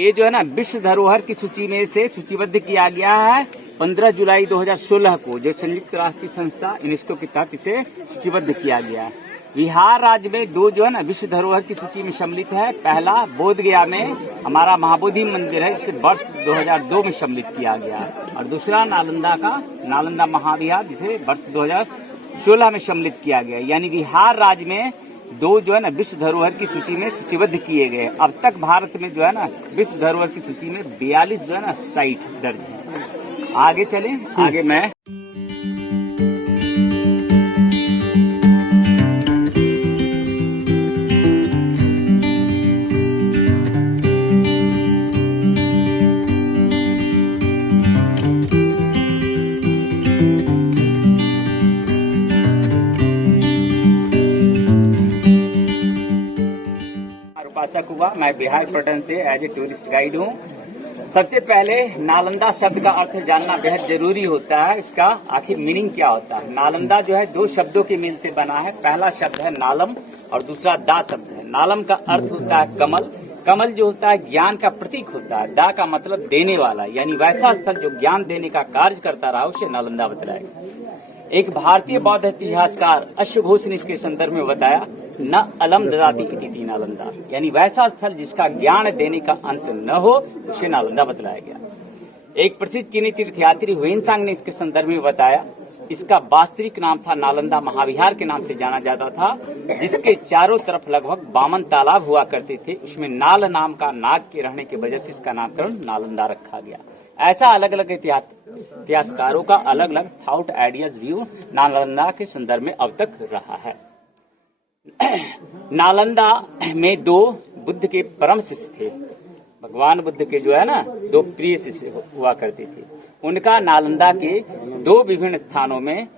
ये जो है ना विश्व धरोहर की सूची में से सूचीबद्ध किया गया है 15 जुलाई 2016 को, जो संयुक्त राष्ट्र की संस्था यूनेस्को के तहत इसे सूचीबद्ध किया गया है। बिहार राज्य में दो जो है ना विश्व धरोहर की सूची में सम्मिलित है। पहला बोध गया में हमारा महाबोधि मंदिर है, इसे वर्ष 2002 में सम्मिलित किया गया है, और दूसरा नालंदा का नालंदा महाविहार, जिसे वर्ष 2016 में सम्मिलित किया गया। यानी बिहार राज्य में दो जो है ना विश्व धरोहर की सूची में सूचीबद्ध किए गए। अब तक भारत में जो है ना विश्व धरोहर की सूची में 42 जो है ना साइट दर्ज है। आगे चलें, आगे मैं उपासक हुआ। मैं बिहार पर्यटन से एज ए टूरिस्ट गाइड हूँ। सबसे पहले नालंदा शब्द का अर्थ जानना बेहद जरूरी होता है। इसका आखिर मीनिंग क्या होता है। नालंदा जो है दो शब्दों के मेल से बना है। पहला शब्द है नालम और दूसरा दा शब्द है। नालम का अर्थ होता है कमल। कमल जो होता है ज्ञान का प्रतीक होता है। दा का मतलब देने वाला, यानी वैसा स्थल जो ज्ञान देने का कार्य करता रहा उसे नालंदा बतलाएगा। एक भारतीय बौद्ध इतिहासकार अश्वघोष ने इसके संदर्भ में बताया, न अलम ददाति इति नालंदा, यानी वैसा स्थल जिसका ज्ञान देने का अंत न हो उसे नालंदा बतलाया गया। एक प्रसिद्ध चीनी तीर्थयात्री हुएनसांग ने इसके संदर्भ में बताया, इसका वास्तविक नाम था नालंदा महाविहार के नाम से जाना जाता था, जिसके चारों तरफ लगभग 52 तालाब हुआ करते थे। उसमें नाल नाम का नाग के रहने की वजह से इसका नामकरण नालंदा रखा गया। ऐसा अलग अलग इतिहासकारों का अलग अलग थॉट आइडियाज व्यू नालंदा के संदर्भ में अब तक रहा है। नालंदा में दो बुद्ध के परम शिष्य थे। भगवान बुद्ध के जो है ना दो प्रिय शिष्य हुआ करते थे। उनका नालंदा के दो विभिन्न स्थानों में,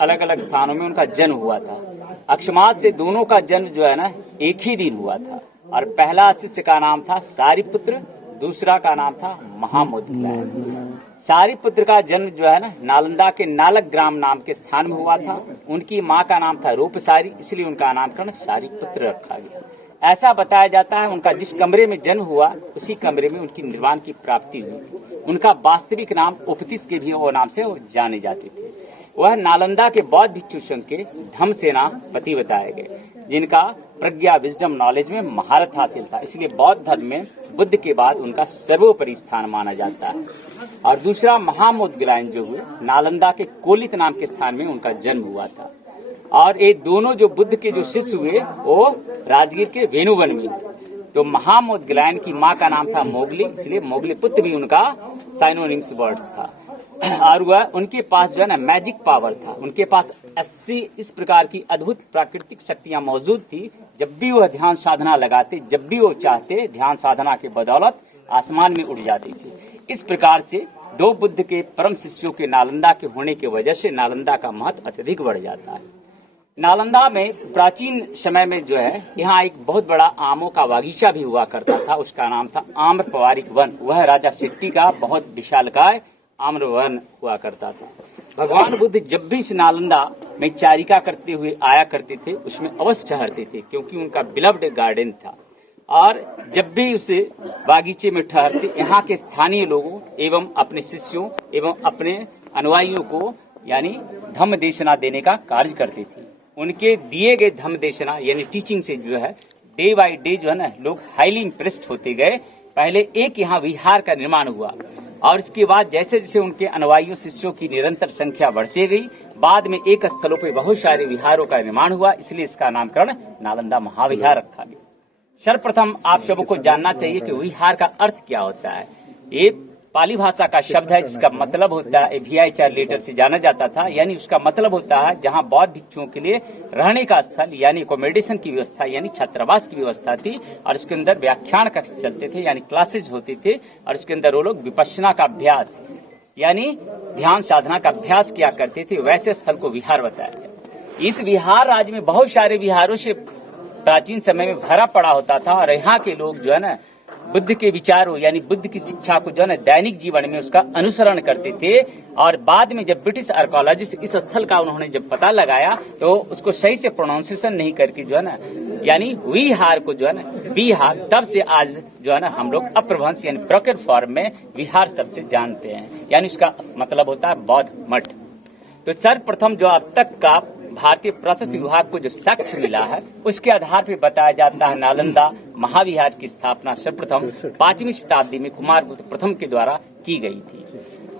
अलग अलग स्थानों में उनका जन्म हुआ था। अक्षमाद से दोनों का जन्म जो है ना एक ही दिन हुआ था, और पहला शिष्य का नाम था सारिपुत्र, दूसरा का नाम था महामोदग्लायन। सारिपुत्र का जन्म जो है ना नालंदा के नालक ग्राम नाम के स्थान में हुआ था। उनकी माँ का नाम था रूपसारी, इसलिए उनका नामकरण सारिपुत्र रखा गया। ऐसा बताया जाता है उनका जिस कमरे में जन्म हुआ उसी कमरे में उनकी निर्वाण की प्राप्ति हुई। उनका वास्तविक नाम उपतिश के भी वो नाम से वो जाने जाते थे। वह नालंदा के बौद्ध भिक्षु संघ के धम्मसेना पति बताए गए, जिनका प्रज्ञा विजडम नॉलेज में महारत हासिल था। इसलिए बौद्ध धर्म में बुद्ध के बाद उनका सर्वोपरि स्थान माना जाता है। और दूसरा महामोदग्लायन जो हुए, नालंदा के कोलित नाम के स्थान में उनका जन्म हुआ था। और ये दोनों जो बुद्ध के जो शिष्य हुए वो राजगीर के वेणुवन में। तो महामोदग्लायन की माँ का नाम था मोगली, इसलिए मोगली पुत्र भी उनका साइनोनिम्स वर्ड्स था। और वह उनके पास जो है ना मैजिक पावर था। उनके पास 80 इस प्रकार की अद्भुत प्राकृतिक शक्तियां मौजूद थी। जब भी वह ध्यान साधना लगाते, जब भी वो चाहते, ध्यान साधना के बदौलत आसमान में उड़ जाती थी। इस प्रकार से दो बुद्ध के परम शिष्यों के नालंदा के होने की वजह से नालंदा का महत्व अत्यधिक बढ़ जाता है। नालंदा में प्राचीन समय में जो है यहाँ एक बहुत बड़ा आमों का बागीचा भी हुआ करता था। उसका नाम था आम्र पवारिक वन। वह राजा सिट्टी का बहुत विशालकाय आम्र वन हुआ करता था। भगवान बुद्ध जब भी इस नालंदा में चारिका करते हुए आया करते थे उसमें अवश्य ठहरते थे, क्योंकि उनका बिलव्ड गार्डन था। और जब भी उसे बागीचे में ठहरते, यहाँ के स्थानीय लोगों एवं अपने शिष्यों एवं अपने अनुयायियों को यानी धम्म देशना देने का कार्य करते थे। उनके दिए गए धम्म देशना यानी टीचिंग से जो है डे बाय डे जो है ना लोग हाईली इम्प्रेस्ड होते गए। पहले एक यहाँ विहार का निर्माण हुआ, और इसके बाद जैसे जैसे उनके अनुयायियों शिष्यों की निरंतर संख्या बढ़ती गई, बाद में एक स्थलों पर बहुत सारे विहारों का निर्माण हुआ। इसलिए इसका नामकरण नालंदा महाविहार रखा गया। सर्वप्रथम आप सबको जानना चाहिए कि विहार का अर्थ क्या होता है। ये पाली भाषा का शब्द है जिसका मतलब होता है VICR लेटर से जाना जाता था, यानी उसका मतलब होता है जहां बौद्ध भिक्षुओं के लिए रहने का स्थल यानी अकोमोडेशन की व्यवस्था यानी छात्रावास की व्यवस्था थी। और इसके अंदर व्याख्यान कक्ष चलते थे यानी क्लासेज होते थे, और इसके अंदर वो लोग विपश्यना का अभ्यास यानी ध्यान साधना का अभ्यास किया करते थे। वैसे स्थल को विहार बताया गया। इस विहार राज्य में बहुत सारे विहारों से प्राचीन समय में भरा पड़ा होता था, और यहाँ के लोग जो है ना बुद्ध के विचारों यानी बुद्ध की शिक्षा को जो है ना दैनिक जीवन में उसका अनुसरण करते थे। और बाद में जब ब्रिटिश आर्कोलॉजिस्ट इस स्थल का उन्होंने जब पता लगाया तो उसको सही से प्रोनाउंसिएशन नहीं करके जो है ना यानी विहार को जो है ना बिहार, तब से आज जो है ना हम लोग अपभ्रंश यानी ब्रोकन फॉर्म में विहार शब्द से जानते हैं, यानी उसका मतलब होता है बौद्ध मठ। तो सर्वप्रथम जो अब तक का भारतीय पुरातत्व विभाग को जो साक्ष्य मिला है उसके आधार पर बताया जाता है नालंदा महाविहार की स्थापना सर्वप्रथम 5वीं शताब्दी में कुमारगुप्त प्रथम के द्वारा की गई थी।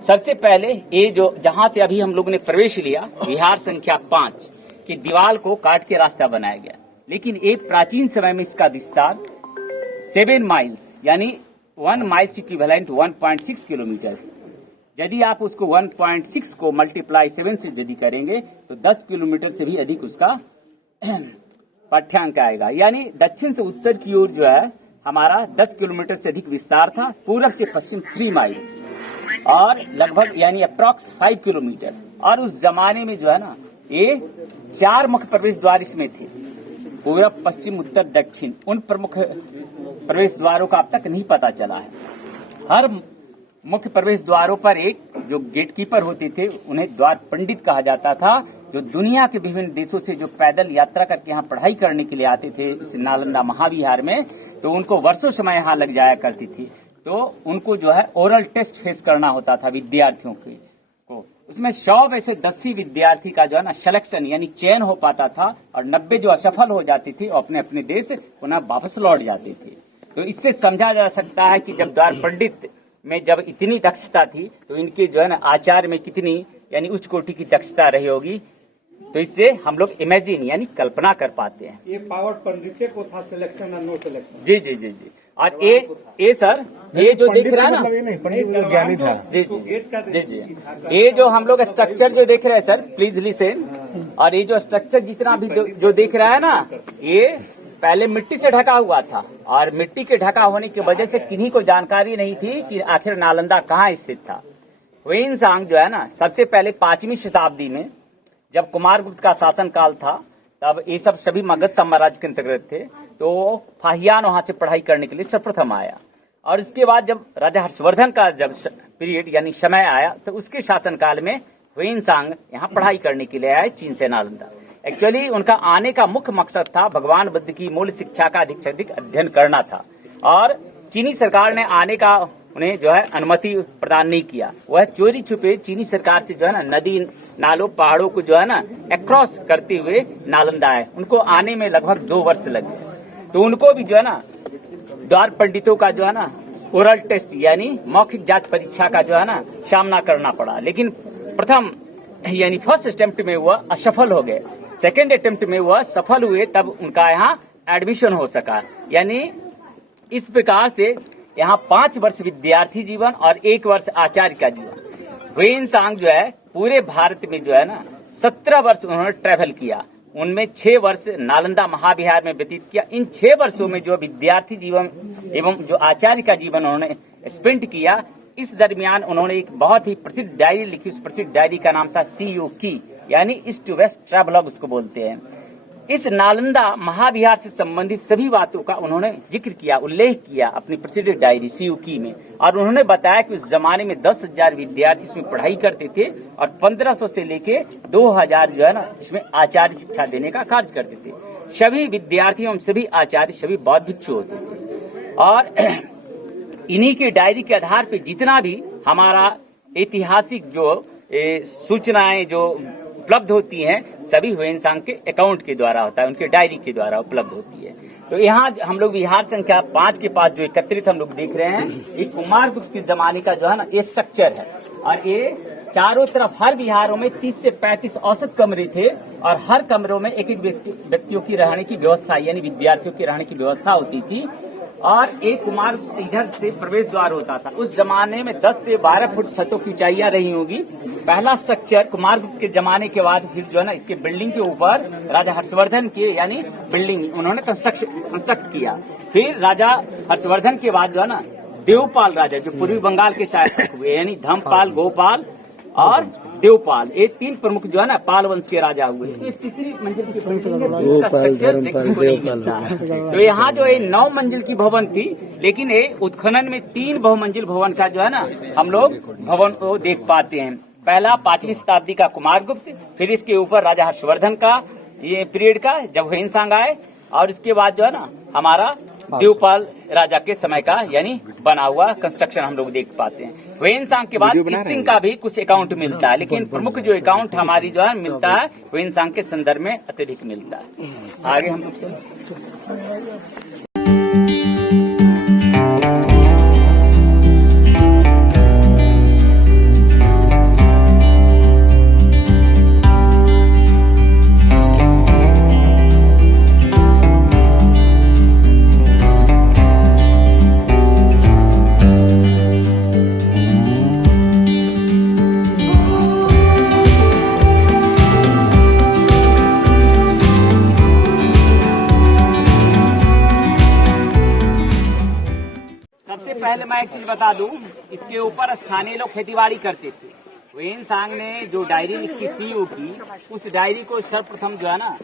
सबसे पहले ये जो जहां से अभी हम लोग ने प्रवेश लिया विहार संख्या 5 की दीवार को काट के रास्ता बनाया गया, लेकिन एक प्राचीन समय में इसका विस्तार 7 माइल्स यानी 1 माइल्स इक्विवेलेंट 1.6 किलोमीटर। यदि आप उसको 1.6 को मल्टीप्लाई 7 से यदि करेंगे तो 10 किलोमीटर से भी अधिक उसका पाठ्यांक आएगा। यानी दक्षिण से उत्तर की ओर जो है हमारा 10 किलोमीटर से अधिक विस्तार था, पूर्व से पश्चिम 3 माइल्स और लगभग यानी अप्रॉक्स 5 किलोमीटर। और उस जमाने में जो है ना ये 4 मुख्य प्रवेश द्वार इसमें थे, पूर्व पश्चिम उत्तर दक्षिण। उन प्रमुख प्रवेश द्वारों का अब तक नहीं पता चला है। हर मुख्य प्रवेश द्वारों पर एक जो गेटकीपर होते थे उन्हें द्वार पंडित कहा जाता था, जो दुनिया के विभिन्न देशों से जो पैदल यात्रा करके यहाँ पढ़ाई करने के लिए आते थे इस नालंदा महाविहार में, तो उनको वर्षों समय यहाँ लग जाया करती थी। तो उनको जो है ओरल टेस्ट फेस करना होता था विद्यार्थियों को। उसमें 100 में से 80 विद्यार्थी का जो है ना सिलेक्शन यानी चयन हो पाता था और 90 जो असफल हो जाती थी अपने अपने देश पुनः वापस लौट जाते थे। तो इससे समझा जा सकता है कि जब द्वार पंडित में जब इतनी दक्षता थी तो इनके जो है ना आचार में कितनी यानी उच्च कोटि की दक्षता रही होगी। तो इससे हम लोग इमेजिन यानी कल्पना कर पाते हैं। ये पावर पंडित को था सिलेक्शन और नो सिलेक्शन। जी जी जी जी। और ये सर ये जो देख रहा है ना पंडित ज्ञानी था। जी जी जी जी। ये जो हम लोग स्ट्रक्चर जो देख रहे हैं सर प्लीज लिसन, और ये जो स्ट्रक्चर जितना भी जो देख रहा है ना ये पहले मिट्टी से ढका हुआ था, और मिट्टी के ढका होने की वजह से किन्हीं को जानकारी नहीं थी कि आखिर नालंदा कहाँ स्थित था। हुएनसांग जो है ना सबसे पहले 5वीं शताब्दी में जब कुमारगुप्त का शासन काल था तब ये सब सभी मगध साम्राज्य के अंतर्गत थे, तो फाहियान वहां से पढ़ाई करने के लिए सर्वप्रथम आया। और उसके बाद जब राजा हर्षवर्धन का जब पीरियड यानी समय आया तो उसके शासन काल में हुएनसांग यहाँ पढ़ाई करने के लिए आए चीन से नालंदा। एक्चुअली उनका आने का मुख्य मकसद था भगवान बुद्ध की मूल शिक्षा का अधिक से अधिक अध्ययन करना था, और चीनी सरकार ने आने का उन्हें जो है अनुमति प्रदान नहीं किया। वह चोरी छुपे चीनी सरकार से जो है ना नदी नालों पहाड़ों को जो है ना अक्रॉस करते हुए नालंदा आए। उनको आने में लगभग 2 वर्ष लगे, तो उनको भी जो है ना द्वार पंडितों का जो है ना ओरल टेस्ट यानी मौखिक जांच परीक्षा का जो है ना सामना करना पड़ा। लेकिन प्रथम यानी फर्स्ट अटेम्प्ट में वह असफल हो गए, सेकेंड अटेम्प्ट में वह सफल हुए, तब उनका यहाँ एडमिशन हो सका। यानी इस प्रकार से यहाँ 5 वर्ष विद्यार्थी जीवन और 1 वर्ष आचार्य का जीवन। हुएनसांग जो है पूरे भारत में जो है ना 17 वर्ष उन्होंने ट्रेवल किया, उनमें 6 वर्ष नालंदा महाविहार में व्यतीत किया। इन 6 वर्षों में जो विद्यार्थी जीवन एवं जो आचार्य का जीवन उन्होंने स्पेंड किया, इस दरमियान उन्होंने एक बहुत ही प्रसिद्ध डायरी लिखी। उस प्रसिद्ध डायरी का नाम था सीयूकी यानी ईस्ट टू वेस्ट ट्रैवलॉग उसको बोलते हैं। इस नालंदा महाविहार से संबंधित सभी बातों का उन्होंने जिक्र किया, उल्लेख किया अपनी प्रसिद्ध डायरी सीयूकी में। और उन्होंने बताया कि उस जमाने में 10,000 विद्यार्थी इसमें पढ़ाई करते थे और 1500 से लेके 2000 जो है ना इसमें आचार्य शिक्षा देने का कार्य करते थे। सभी विद्यार्थी एवं सभी आचार्य सभी बौद्ध भिक्षु होते थे। और इन्हीं की डायरी के आधार पर जितना भी हमारा ऐतिहासिक जो सूचनाएं जो उपलब्ध होती हैं सभी हुएनसांग के अकाउंट के द्वारा होता है, उनके डायरी के द्वारा उपलब्ध होती है। तो यहाँ हम लोग विहार संख्या 5 के पास जो एकत्रित हम लोग देख रहे हैं, ये कुमारगुप्त के जमाने का जो है ना ये स्ट्रक्चर है। और ये चारों तरफ हर विहारों में 30 से 35 औसत कमरे थे, और हर कमरों में एक एक व्यक्तियों की रहने की व्यवस्था यानी विद्यार्थियों की रहने की व्यवस्था होती थी। और एक कुमार इधर से प्रवेश द्वार होता था। उस जमाने में 10 से 12 फुट छतों की ऊंचाइयां रही होगी। पहला स्ट्रक्चर कुमारगुप्त के जमाने के बाद फिर जो है ना इसके बिल्डिंग के ऊपर राजा हर्षवर्धन के यानी बिल्डिंग उन्होंने कंस्ट्रक्ट किया। फिर राजा हर्षवर्धन के बाद जो है ना देवपाल राजा जो पूर्वी बंगाल के शासक हुए यानी धर्मपाल, गोपाल और देवपाल, ये 3 प्रमुख जो है ना पाल वंश के राजा हुए। ये तीसरी मंजिल की स्ट्रक्चर देखने को नहीं मिलता है। तो यहाँ जो ये 9 मंजिल की भवन थी, लेकिन ये उत्खनन में 3 बहुमंजिल भवन का जो है ना हम लोग भवन को देख पाते हैं। पहला 5वीं शताब्दी का कुमारगुप्त, फिर इसके ऊपर राजा हर्षवर्धन का ये पीरियड का जब ह्वेनसांग आए, और इसके बाद जो है ना हमारा देवपाल राजा के समय का यानी बना हुआ कंस्ट्रक्शन हम लोग देख पाते हैं। ह्वेनसांग के बाद किसिंग का भी कुछ अकाउंट मिलता है, लेकिन प्रमुख जो अकाउंट हमारी जो है मिलता है ह्वेनसांग के संदर्भ में अत्यधिक मिलता है। आगे हम लोग पहले मैं एक चीज बता दूं, इसके ऊपर स्थानीय लोग खेतीबाड़ी करते थे। ह्वेनसांग ने जो डायरी लिखी सीयू की, उस डायरी को सर्वप्रथम जो है ना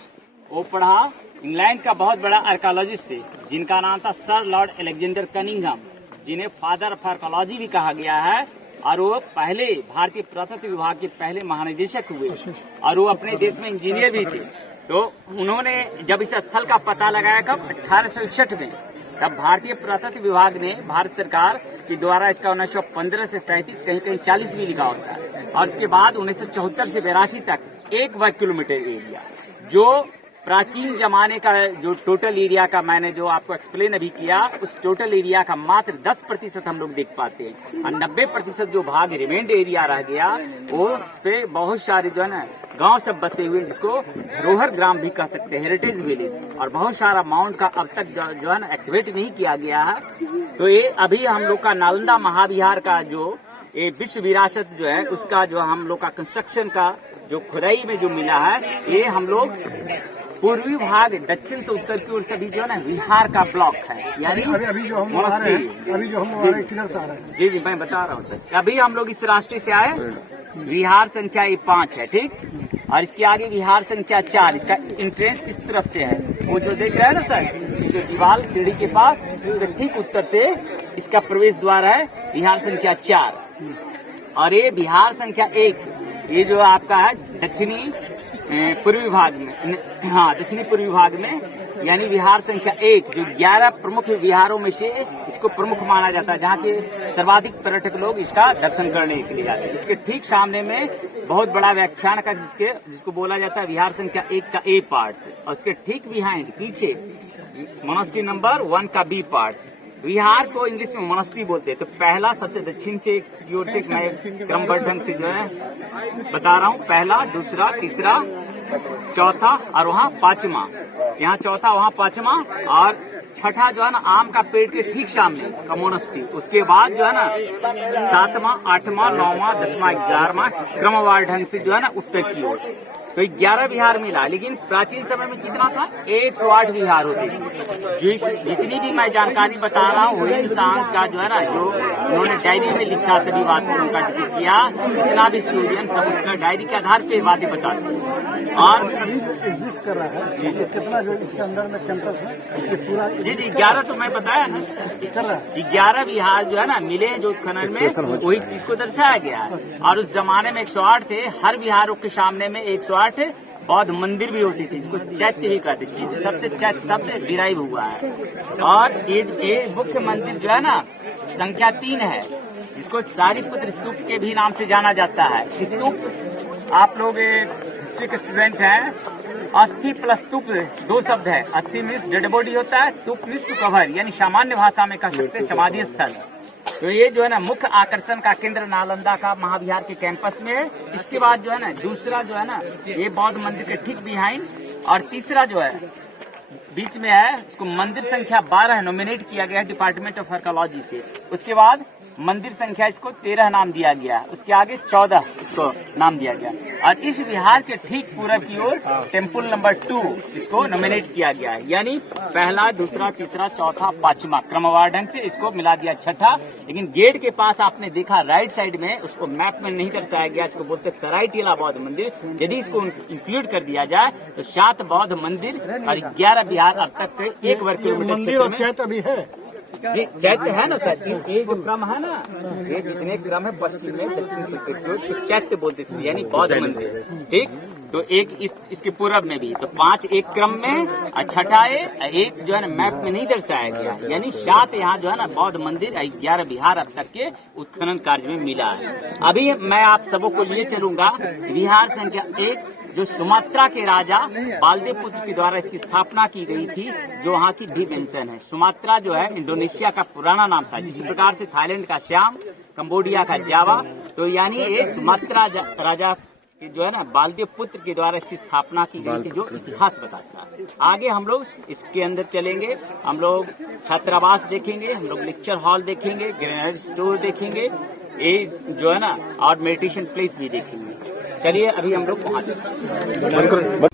वो पढ़ा इंग्लैंड का बहुत बड़ा आर्कियोलॉजिस्ट है जिनका नाम था सर लॉर्ड अलेक्जेंडर कनिंघम, जिन्हें फादर ऑफ आर्कियोलॉजी भी कहा गया है। और वो पहले भारतीय पुरातत्व विभाग के पहले महानिदेशक हुए और वो अपने देश में इंजीनियर भी थे। तो उन्होंने जब इस स्थल का पता लगाया कब 1861 में, तब भारतीय पुरातत्व विभाग ने भारत सरकार के द्वारा इसका 1915 से 37 कहीं कहीं 40 भी लिखा होता है। और उसके बाद 1974 से 82 तक 1 वर्ग किलोमीटर एरिया, जो प्राचीन जमाने का जो टोटल एरिया का मैंने जो आपको एक्सप्लेन अभी किया, उस टोटल एरिया का मात्र 10% हम लोग देख पाते हैं। और 90% जो भाग रिमेंड एरिया रह गया वो उस पे बहुत सारे जो है ना गांव सब बसे हुए, जिसको धरोहर ग्राम भी कह सकते हैं, हेरिटेज विलेज, और बहुत सारा माउंट का अब तक जो है ना एक्सवेट नहीं किया गया है। तो ये अभी हम लोग का नालंदा महाविहार का जो ये विश्व विरासत जो है उसका जो हम लोग का कंस्ट्रक्शन का जो खुदाई में जो मिला है, ये हम लोग पूर्वी भाग दक्षिण से उत्तर की ओर से भी जो है ना विहार का ब्लॉक है, यानी अभी जो हम आ रहे हैं किधर से आ रहे हैं? जी मैं बता रहा हूँ सर। अभी हम लोग इस रास्ते से आए, विहार संख्या 5 है, ठीक, और इसके आगे विहार संख्या 4, इसका इंट्रेंस इस तरफ से है। वो जो देख रहे हैं ना सर, जो दीवार सीढ़ी के पास, इसके ठीक उत्तर से इसका प्रवेश द्वार है विहार संख्या 4। और ये विहार संख्या 1 ये जो आपका है दक्षिणी पूर्वी भाग में, हाँ दक्षिणी पूर्वी भाग में, यानी विहार संख्या 1 जो 11 प्रमुख विहारों में से इसको प्रमुख माना जाता है, जहाँ के सर्वाधिक पर्यटक लोग इसका दर्शन करने के लिए जाते हैं। इसके ठीक सामने में बहुत बड़ा व्याख्यान का जिसको बोला जाता है विहार संख्या 1 का ए पार्ट्स, और उसके ठीक बिहाइंड पीछे मोनास्ट्री नंबर 1 का बी पार्ट्स। विहार को इंग्लिश में मोनास्ट्री बोलते हैं। तो पहला सबसे दक्षिण से की ओर से मैं क्रमबद्ध ढंग से जो है बता रहा हूँ, पहला, दूसरा, तीसरा, चौथा और वहाँ 5वां, यहाँ चौथा वहाँ 5वां, और छठा जो है ना आम का पेड़ के ठीक सामने का मोनास्ट्री। उसके बाद जो है ना 7वां, 8वां, 9वां, 10वां, 11वां क्रमवार ढंग से जो है ना उत्तर की ओर। तो 11 विहार मिला, लेकिन प्राचीन समय में कितना था? 108 विहार होते थे। जितनी भी मैं जानकारी बता रहा हूँ ह्वेनसांग का जो है ना, जो उन्होंने डायरी में लिखा, सभी बातों का जिक्र किया, जितना भी स्टूडेंट सब उसका डायरी के आधार पे बातें बताते हैं। और अभी जो एग्जिस्ट कर रहा है तो कितना जो इसके अंदर में कैंपस है ये पूरा? जी 11 तो मैं बताया ना, कर रहा है। 11 विहार जो है ना मिले जो उत्खनन में, वही चीज को दर्शाया गया है। और उस जमाने में 108 थे, हर विहारों के सामने में 108 बौद्ध मंदिर भी होती थी, इसको चैत्य भी कहते थे, सबसे चैत्य शब्द डिराइव हुआ है। और ये मुख्य मंदिर जो है ना संख्या 3 है, जिसको सारीपुत्र स्तूप के भी नाम से जाना जाता है। स्तूप, आप लोग हिस्ट्री के स्टूडेंट हैं, अस्थि प्लस स्तूप 2 शब्द है। अस्थि मीन्स डेड बॉडी होता है, स्तूप मीन्स टू कवर, यानी सामान्य भाषा में कह सकते हैं समाधि स्थल। तो ये जो है ना मुख्य आकर्षण का केंद्र नालंदा का महाविहार के कैंपस में है। इसके बाद जो है ना दूसरा जो है ना ये बौद्ध मंदिर के ठीक बिहाइंड, और तीसरा जो है बीच में है, इसको मंदिर संख्या 12 नॉमिनेट किया गया है डिपार्टमेंट ऑफ आर्कियोलॉजी से। उसके बाद मंदिर संख्या इसको 13 नाम दिया गया है, उसके आगे 14 इसको नाम दिया गया। और इस विहार के ठीक पूरब की ओर टेम्पल नंबर 2 इसको नॉमिनेट किया गया है, यानी पहला, दूसरा, तीसरा, चौथा, 5वां क्रमवार ढंग से इसको मिला दिया 6ठा। लेकिन गेट के पास आपने देखा राइट साइड में, उसको मैप में नहीं दर्शाया गया, इसको बोलते सराइटीला बौद्ध मंदिर। यदि इसको इंक्लूड कर दिया जाए तो 7 बौद्ध मंदिर और 11 विहार अब तक 1 वर्ग किलोमीटर अभी है। जी चैत्य है ना सर, ये जो क्रम है ना, ये जितने क्रम है पश्चिम में दक्षिण से उत्तर, इसको चैत्य बोलते हैं, यानी बौद्ध मंदिर। ठीक, तो एक इसके पूर्व में भी तो 5 एक क्रम में और छठा एक जो है ना मैप में नहीं दर्शाया गया, यानी 7 यहाँ जो है ना बौद्ध मंदिर 11 विहार अब तक के उत्खनन कार्य में मिला है। अभी मैं आप सबों को लिए चलूंगा विहार संख्या 1, जो सुमात्रा के राजा बालदेवपुत्र के द्वारा इसकी स्थापना की गई थी, जो वहाँ की डी मेंशन है। सुमात्रा जो है इंडोनेशिया का पुराना नाम था, जिस प्रकार से थाईलैंड का श्याम, कंबोडिया का जावा, तो यानी ये सुमात्रा राजा कि जो है ना बालदेव पुत्र के द्वारा इसकी स्थापना की गई थी, जो इतिहास बताता है। आगे हम लोग इसके अंदर चलेंगे, हम लोग छात्रावास देखेंगे, हम लोग लेक्चर हॉल देखेंगे, ग्रेनरी स्टोर देखेंगे, ये जो है ना और मेडिटेशन प्लेस भी देखेंगे। चलिए अभी हम लोग वहाँ चलते हैं।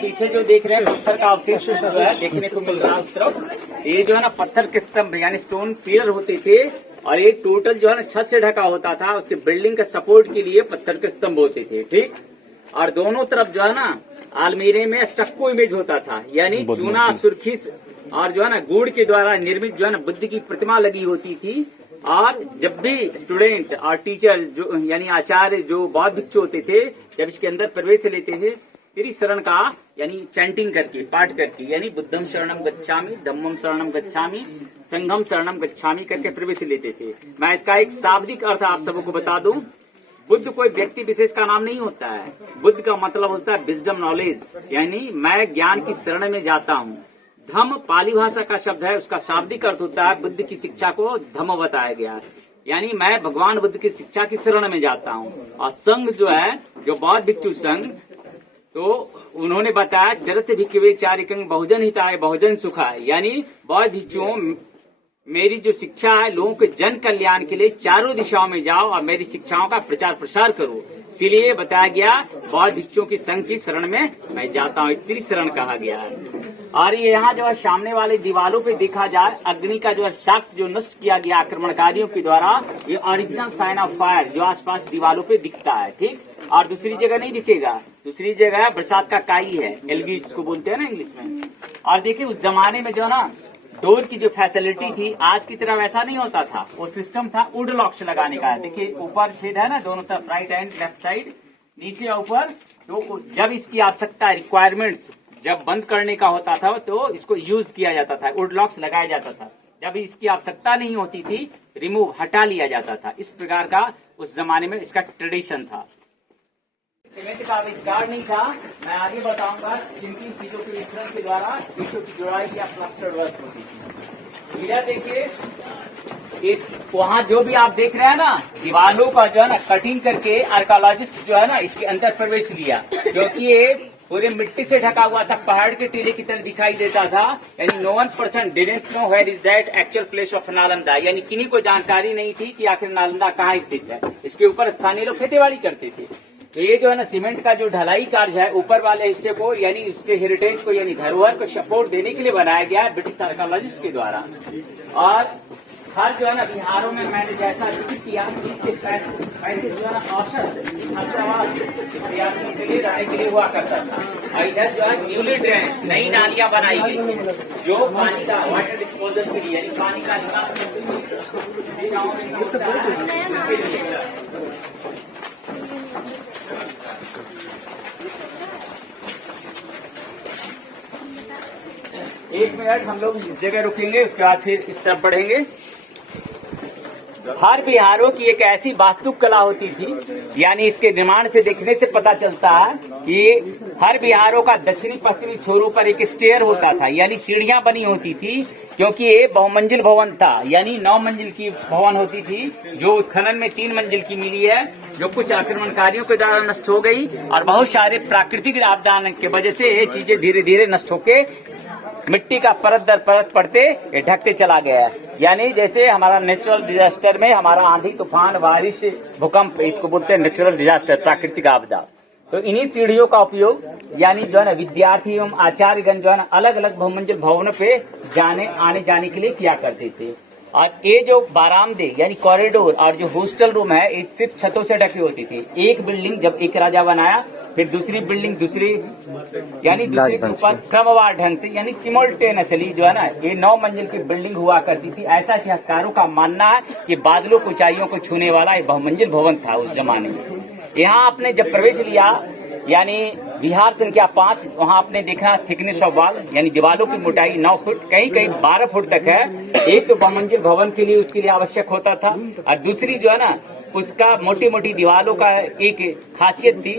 पीछे जो देख रहे हैं पत्थर का अवशेष जो है देखने को मिल रहा है उस तरफ, ये जो है ना पत्थर के स्तंभ यानी स्टोन पिलर होते थे, और ये टोटल जो है ना छत से ढका होता था, उसके बिल्डिंग के सपोर्ट के लिए पत्थर के स्तंभ होते थे। ठीक, और दोनों तरफ जो है ना आलमीरे में स्टक्को इमेज होता था, यानी चूना सुर्खी और जो है ना गुड़ के द्वारा निर्मित जो है ना बुद्ध की प्रतिमा लगी होती थी। और जब भी स्टूडेंट और टीचर जो यानी आचार्य जो बौद्ध भिक्षु होते थे, जब इसके अंदर प्रवेश लेते थे, त्रिशरण का यानी चैंटिंग करके पाठ करके, यानी बुद्धम शरणम गच्छामि, धम्मम शरणम गच्छामि, संघम शरणम गच्छामि करके प्रवेश लेते थे। मैं इसका एक शाब्दिक अर्थ आप सबको को बता दूं, बुद्ध कोई व्यक्ति विशेष का नाम नहीं होता है। बुद्ध का मतलब होता है विजडम नॉलेज, यानी मैं ज्ञान की शरण में जाता हूँ। धम्म पाली भाषा का शब्द है, उसका शाब्दिक अर्थ होता है बुद्ध की शिक्षा को धम्म बताया गया, यानी मैं भगवान बुद्ध की शिक्षा की शरण में जाता हूँ। और संघ जो है, जो बौद्ध भिक्षु संघ, तो उन्होंने बताया जरत भिक्षवे चारिकं बहुजन हिताय बहुजन सुखाय, यानी बौद्ध भिक्षुओं मेरी जो शिक्षा है लोगों के जन कल्याण के लिए चारों दिशाओं में जाओ और मेरी शिक्षाओं का प्रचार प्रसार करो। इसीलिए बताया गया बौद्ध भिक्षुओं की संघ की शरण में मैं जाता हूँ, त्रिशरण कहा गया है। और ये यहाँ जो है सामने वाले दीवारों पे देखा जाए, अग्नि का जो है साक्ष्य जो नष्ट किया गया आक्रमणकारियों के द्वारा, ये ओरिजिनल साइन ऑफ फायर जो आसपास दीवारों पे दिखता है। ठीक, और दूसरी जगह नहीं दिखेगा, दूसरी जगह बरसात का काई है, एलगी जिसको बोलते हैं ना इंग्लिश में। और देखिए उस जमाने में जो ना डोर की जो फैसिलिटी थी आज की तरह वैसा नहीं होता था, वो सिस्टम था वुड लॉक्स लगाने का। देखिए ऊपर छेद है ना दोनों तरफ, राइट एंड लेफ्ट साइड, नीचे या ऊपर। तो जब इसकी आवश्यकता रिक्वायरमेंट्स जब बंद करने का होता था तो इसको यूज किया जाता था, वुड लॉक्स लगाया जाता था। जब इसकी आवश्यकता नहीं होती थी रिमूव हटा लिया जाता था। इस प्रकार का उस जमाने में इसका ट्रेडिशन था। सीमेंट का आविष्कार नहीं था, मैं आगे बताऊंगा किन किन चीजों के मिश्रण के द्वारा ईंटों की जुड़ाई या प्लास्टर वर्क होती थी। इधर देखिए इस वहाँ जो भी आप देख रहे हैं ना दीवारों का जो है ना कटिंग करके आर्कियोलॉजिस्ट जो है ना इसके अंदर प्रवेश लिया, क्योंकि ये पूरे मिट्टी से ढका हुआ था, पहाड़ के टीले की तरह दिखाई देता था। यानी no 1% didn't know where is that actual place of Nalanda, यानी किन्हीं को जानकारी नहीं थी कि आखिर नालंदा कहाँ स्थित है। इसके ऊपर स्थानीय लोग खेतीबाड़ी करते थे। तो ये जो है ना सीमेंट का जो ढलाई कार्य है ऊपर वाले हिस्से को यानी उसके हेरिटेज को यानी धरोहर को सपोर्ट देने के लिए बनाया गया है ब्रिटिश आर्कियोलॉजिस्ट के द्वारा। और हर जो है ना बिहारों में मैंने जैसा जिक्र किया इससे पहले जो है ना औसत छात्रावास विद्यार्थियों के लिए रहने के लिए हुआ करता था। और इधर जो है न्यूली ड्रेन नई नालियां बनाई गई जो पानी का वाटर डिस्पोजल के लिए यानी पानी का निकास एक मिनट हम लोग इस जगह रुकेंगे, उसके बाद फिर इस तरफ बढ़ेंगे। हर बिहारों की एक ऐसी वास्तुकला होती थी, यानी इसके निर्माण से देखने से पता चलता है कि हर बिहारों का दक्षिणी पश्चिमी छोरों पर एक स्टेयर होता था, यानी सीढ़ियां बनी होती थी, क्योंकि ये बहुमंजिल भवन था, यानी 9 मंजिल की भवन होती थी, जो उत्खनन में 3 मंजिल की मिली है, जो कुछ आक्रमणकारियों के द्वारा नष्ट हो गई और बहुत सारे प्राकृतिक आपदा की वजह से ये चीजें धीरे धीरे नष्ट होके मिट्टी का परत दर परत पड़ते ये ढकते चला गया है। यानी जैसे हमारा नेचुरल डिजास्टर में हमारा आंधी तूफान बारिश भूकंप, इसको बोलते हैं नेचुरल डिजास्टर प्राकृतिक आपदा। तो इन्हीं सीढ़ियों का उपयोग यानी जो है ना विद्यार्थी एवं आचार्यगण जो है ना अलग अलग बहुमंजिल भवनों पे आने जाने के लिए किया करते थे। और ये जो बारामदे यानी कॉरिडोर और जो हॉस्टल रूम है ये सिर्फ छतों से ढकी होती थी। एक बिल्डिंग जब एक राजा बनाया फिर दूसरी बिल्डिंग दूसरी यानी दूसरे के ऊपर क्रमवार ढंग से यानी सिमल्टेनियसली जो है ना ये 9 मंजिल की बिल्डिंग हुआ करती थी। ऐसा इतिहासकारों का मानना है कि बादलों की ऊंचाइयों को छूने वाला ये बहुमंजिल भवन था उस जमाने में। यहाँ आपने जब प्रवेश लिया यानी विहार संख्या 5 वहाँ आपने देखा थिकनेस ऑफ वॉल यानी दीवालों की मोटाई 9 फुट कहीं कहीं 12 फुट तक है। एक तो बहुमंजिल भवन के लिए उसके लिए आवश्यक होता था और दूसरी जो है ना उसका मोटी मोटी दीवालों का एक खासियत थी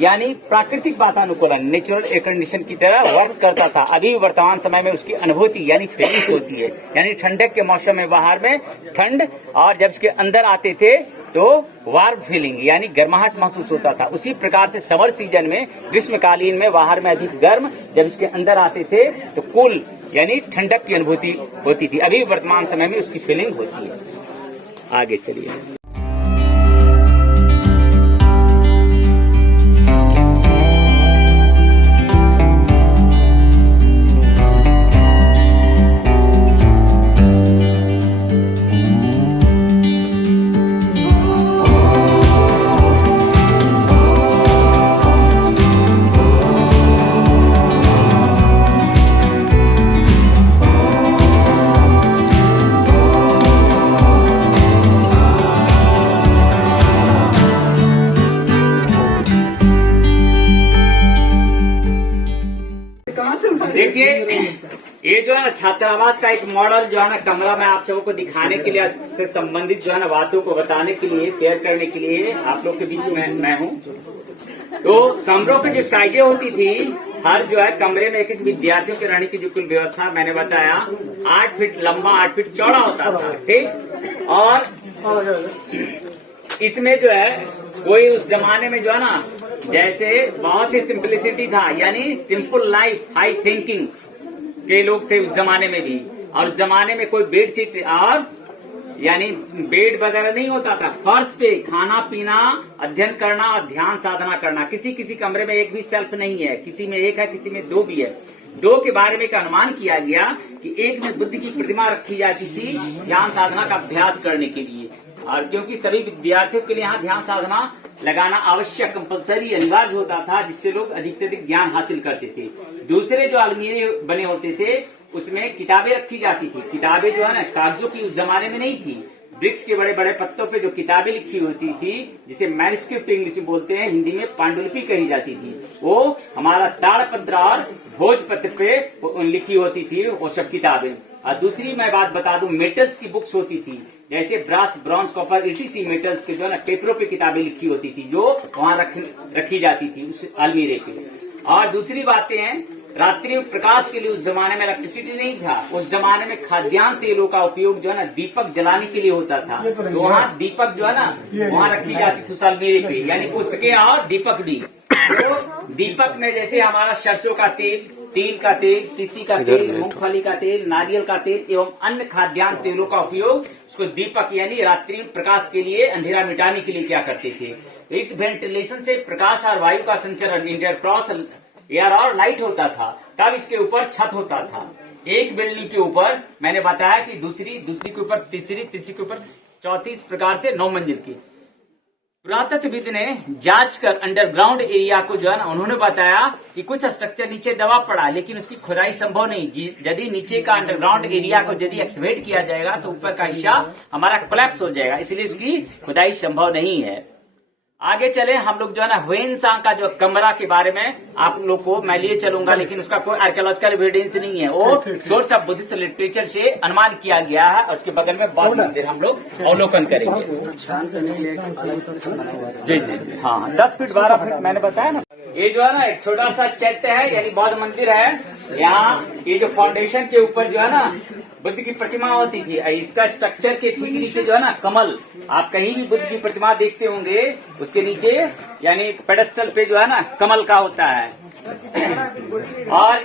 यानी प्राकृतिक वातानुकूलन नेचुरल एयर कंडीशन की तरह वर्क करता था। अभी वर्तमान समय में उसकी अनुभूति यानी फीलिंग होती है यानी ठंडक के मौसम में बाहर में ठंड और जब इसके अंदर आते थे तो वार्म फीलिंग यानी गर्माहट महसूस होता था। उसी प्रकार से समर सीजन में ग्रीष्मकालीन में बाहर में अधिक गर्म जब इसके अंदर आते थे तो कूल यानी ठंडक की अनुभूति होती थी। अभी वर्तमान समय में उसकी फीलिंग होती है। आगे चलिए। देखिए ये जो है ना छात्रावास का एक मॉडल जो है ना कमरा मैं आप सबको दिखाने के लिए इससे संबंधित जो है ना बातों को बताने के लिए शेयर करने के लिए आप लोग के बीच में मैं हूँ। तो कमरों की जो साइजें होती थी हर जो है कमरे में एक विद्यार्थियों के रहने की जो कुल व्यवस्था मैंने बताया 8 फीट लंबा 8 फीट चौड़ा होता था। ठीक और इसमें जो है कोई उस जमाने में जो है ना जैसे बहुत ही सिंपलिसिटी था यानी सिंपल लाइफ हाई थिंकिंग के लोग थे उस जमाने में भी। और उस जमाने में कोई बेड शीट और यानी बेड वगैरह नहीं होता था। फर्श पे खाना पीना अध्ययन करना और ध्यान साधना करना। किसी किसी कमरे में एक भी सेल्फ नहीं है, किसी में एक है किसी में 2 भी है। 2 के बारे में एक अनुमान किया गया कि एक में बुद्ध की प्रतिमा रखी जाती थी ध्यान साधना का अभ्यास करने के लिए। और क्योंकि सभी विद्यार्थियों के लिए यहाँ ध्यान साधना लगाना आवश्यक कंपलसरी अनिवार्य होता था जिससे लोग अधिक से अधिक ज्ञान हासिल करते थे। दूसरे जो अलमीरे बने होते थे उसमें किताबें रखी जाती थी। किताबें जो है ना कागजों की उस जमाने में नहीं थी, वृक्ष के बड़े बड़े पत्तों पे जो किताबें लिखी होती थी जिसे मैन्युस्क्रिप्ट इंग्लिश में बोलते हैं, हिंदी में पांडुलिपि कही जाती थी। वो हमारा ताड़पत्र और भोजपत्र पे लिखी होती थी वो सब किताबें। और दूसरी मैं बात बता दूं मेटल्स की बुक्स होती थी जैसे brass bronze copper etc metals के जो है ना पेपरों पे किताबें लिखी होती थी जो वहाँ रखी जाती थी उस अलमीरे पे। और दूसरी बातें हैं रात्रि प्रकाश के लिए उस जमाने में इलेक्ट्रिसिटी नहीं था। उस जमाने में खाद्यान्न तेलों का उपयोग जो है ना दीपक जलाने के लिए होता था। तो वहाँ दीपक जो है ना वहाँ रखी जाती थी उस अलमीरे पे यानी पुस्तकें और दीपक भी। तो दीपक में जैसे हमारा सरसों का तेल, तिल का तेल, तिसी का तेल, मूंगफली का तेल, नारियल का तेल एवं अन्य खाद्यान्न तेलों का उपयोग उसको दीपक यानी रात्रि प्रकाश के लिए अंधेरा मिटाने के लिए क्या करते थे। तो इस वेंटिलेशन से प्रकाश और वायु का संचरण इंटरक्रॉस एयर और लाइट होता था। तब इसके ऊपर छत होता था। एक बिल्डिंग के ऊपर मैंने बताया कि दूसरी के ऊपर तीसरी के ऊपर चौथी, इस प्रकार से 9 मंजिल की। पुरातत्वविद ने जांच कर अंडरग्राउंड एरिया को जो है ना उन्होंने बताया कि कुछ स्ट्रक्चर नीचे दबा पड़ा लेकिन उसकी खुदाई संभव नहीं। यदि नीचे का अंडरग्राउंड एरिया को यदि एक्सवेट किया जाएगा तो ऊपर का हिस्सा हमारा कोलैप्स हो जाएगा, इसलिए उसकी खुदाई संभव नहीं है। आगे चले हम लोग जो है ना ह्वेनसांग का जो कमरा के बारे में आप लोग को मैं लिए चलूंगा लेकिन उसका कोई आर्कियोलॉजिकल एविडेंस नहीं है। वो सोर्स ऑफ बुद्धिस्ट लिटरेचर से अनुमान किया गया है। उसके बगल में बहुत मंदिर हम लोग अवलोकन करेंगे। जी जी हाँ 10 फीट 12 फीट मैंने बताया ना। ये जो है ना एक छोटा सा चैत्य है यानी बौद्ध मंदिर है। यहाँ ये जो फाउंडेशन के ऊपर जो है ना बुद्ध की प्रतिमा होती थी। इसका स्ट्रक्चर के ठीक नीचे जो है ना कमल, आप कहीं भी बुद्ध की प्रतिमा देखते होंगे उसके नीचे यानी पेडेस्टल पे जो है ना कमल का होता है। और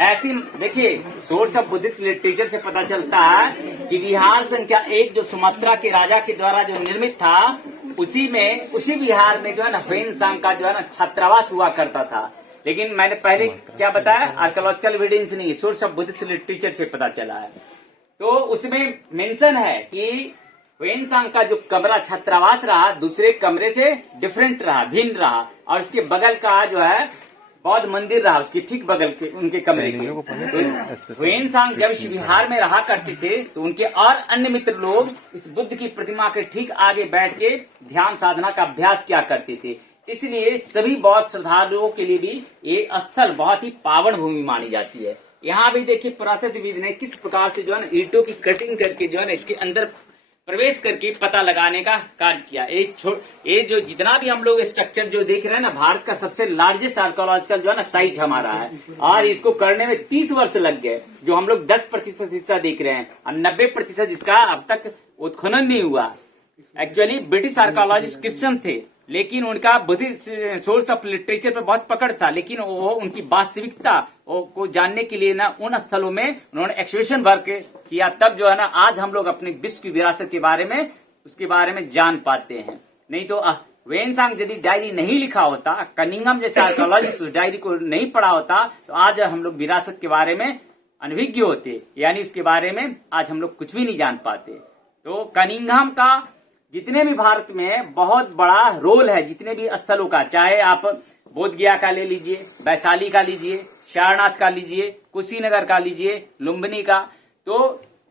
ऐसी देखिए सोर्स ऑफ बुद्धिस्ट लिटरेचर से पता चलता है कि विहार संख्या 1 जो सुमात्रा के राजा के द्वारा जो निर्मित था उसी बिहार में जो है ना ह्वेनसांग का जो है ना छात्रावास हुआ करता था। लेकिन मैंने पहले क्या बताया, आर्कोलॉजिकल एविडेंस नहीं, सोर्स ऑफ बुद्धिस्ट लिटरेचर से पता चला है। तो उसमें मेंशन है कि ह्वेनसांग का जो कमरा छात्रावास रहा दूसरे कमरे से डिफरेंट रहा, भिन्न रहा, और इसके बगल का जो है बौद्ध मंदिर रहा, उसके ठीक बगल के उनके कमरे के। ह्वेनसांग जब इस बिहार में रहा करते थे तो उनके और अन्य मित्र लोग इस बुद्ध की प्रतिमा के ठीक आगे बैठ के ध्यान साधना का अभ्यास किया करते थे। इसलिए सभी बौद्ध श्रद्धालुओं के लिए भी ये स्थल बहुत ही पावन भूमि मानी जाती है। यहाँ भी देखिए पुरातत्वविद ने किस प्रकार से जो है ना ईंटों की कटिंग करके जो है ना इसके अंदर प्रवेश करके पता लगाने का कार्य किया। ये जो जितना भी हम लोग स्ट्रक्चर जो देख रहे हैं ना, भारत का सबसे लार्जेस्ट आर्कोलॉजिकल जो है ना साइट हमारा है, और इसको करने में 30 वर्ष लग गए। जो हम लोग 10% हिस्सा देख रहे हैं और 90% इसका अब तक उत्खनन नहीं हुआ। एक्चुअली ब्रिटिश आर्कोलॉजिस्ट क्रिश्चियन थे, लेकिन उनका बुद्धिस्ट सोर्स ऑफ लिटरेचर पर बहुत पकड़ था, लेकिन वो उनकी वास्तविकता को जानने के लिए ना उन स्थलों में उन्होंने एक्सकवेशन वर्क किया। तब जो है ना आज हम लोग अपने विश्व की विरासत के बारे में उसके बारे में जान पाते हैं। नहीं तो ह्वेनसांग यदि डायरी नहीं लिखा होता, कनिंघम जैसे आर्कोलॉजिस्ट उस डायरी को नहीं पढ़ा होता, तो आज हम लोग विरासत के बारे में अनभिज्ञ होते, यानी उसके बारे में आज हम लोग कुछ भी नहीं जान पाते। तो कनिंघम का जितने भी भारत में बहुत बड़ा रोल है, जितने भी स्थलों का, चाहे आप बोध गया का ले लीजिए, वैशाली का लीजिए, सारनाथ का लीजिए, कुशीनगर का लीजिए, लुम्बिनी का, तो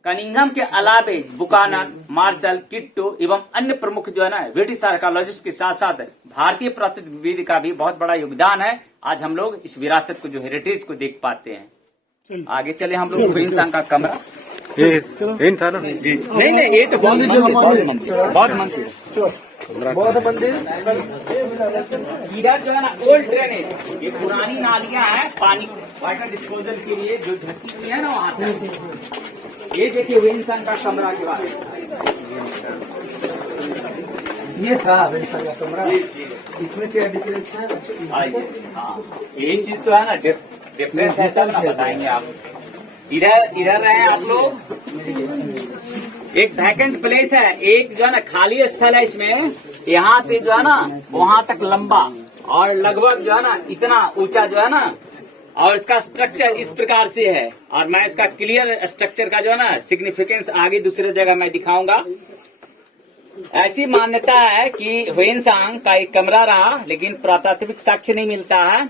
कनिंघम के अलावे बुकानन, मार्शल, किट्टो एवं अन्य प्रमुख जो है ना ब्रिटिश आर्कोलॉजिस्ट के साथ साथ भारतीय पुरातत्वविद का भी बहुत बड़ा योगदान है। आज हम लोग इस विरासत को जो हेरिटेज को देख पाते हैं। आगे चले हम लोग ह्वेनसांग का कमरा। ये था ना जी नहीं, ये तो बौद्ध मंदिर इधर जो है ना ओल्ड ड्रेनेज, ये पुरानी नालियां हैं पानी वाटर डिस्पोजल के लिए जो धरती हुई है ना वहाँ पे। ये देखिए ह्वेनसांग का कमरा के बारे ये था ह्वेनसांग का कमरा, इसमें क्या डिफरेंस है? ये चीज तो है ना डिफरेंस है, तब ना बताएंगे आप। इधर रहे आप लोग, एक वैकेंट प्लेस है, एक जो है ना खाली स्थल है। इसमें यहाँ से जो है ना वहां तक लंबा और लगभग जो है ना इतना ऊंचा जो है ना, और इसका स्ट्रक्चर इस प्रकार से है। और मैं इसका क्लियर स्ट्रक्चर का जो है ना सिग्निफिकेंस आगे दूसरे जगह मैं दिखाऊंगा। ऐसी मान्यता है कि ह्वेनसांग का एक कमरा रहा, लेकिन पुरातात्विक साक्ष्य नहीं मिलता है।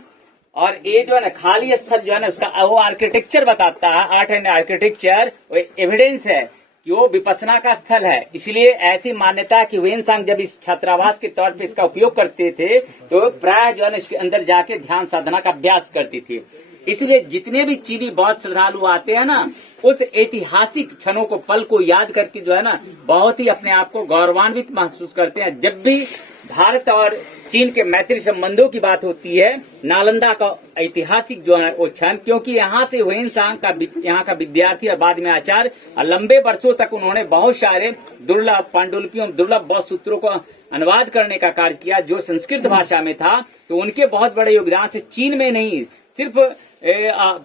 और ये जो है ना खाली स्थल जो है ना उसका वो आर्किटेक्चर बताता है, आर्ट एंड आर्किटेक्चर एविडेंस है कि वो विपसना का स्थल है। इसलिए ऐसी मान्यता है कि ह्वेनसांग जब इस छात्रावास के तौर पे इसका उपयोग करते थे तो प्राय जो है ना इसके अंदर जाके ध्यान साधना का अभ्यास करते थे। इसलिए जितने भी चीनी बौद्ध श्रद्धालु आते हैं ना, उस ऐतिहासिक क्षणों को, पल को याद करके जो है ना बहुत ही अपने आप को गौरवान्वित महसूस करते हैं। जब भी भारत और चीन के मैत्री संबंधों की बात होती है, नालंदा का ऐतिहासिक जो है वो क्षण, क्योंकि यहाँ से ह्वेनसांग का यहाँ का विद्यार्थी और बाद में आचार्य, लंबे वर्षों तक उन्होंने बहुत सारे दुर्लभ पांडुलिपियों, दुर्लभ बौद्ध सूत्रों को अनुवाद करने का कार्य किया जो संस्कृत भाषा में था। तो उनके बहुत बड़े योगदान से चीन में नहीं, सिर्फ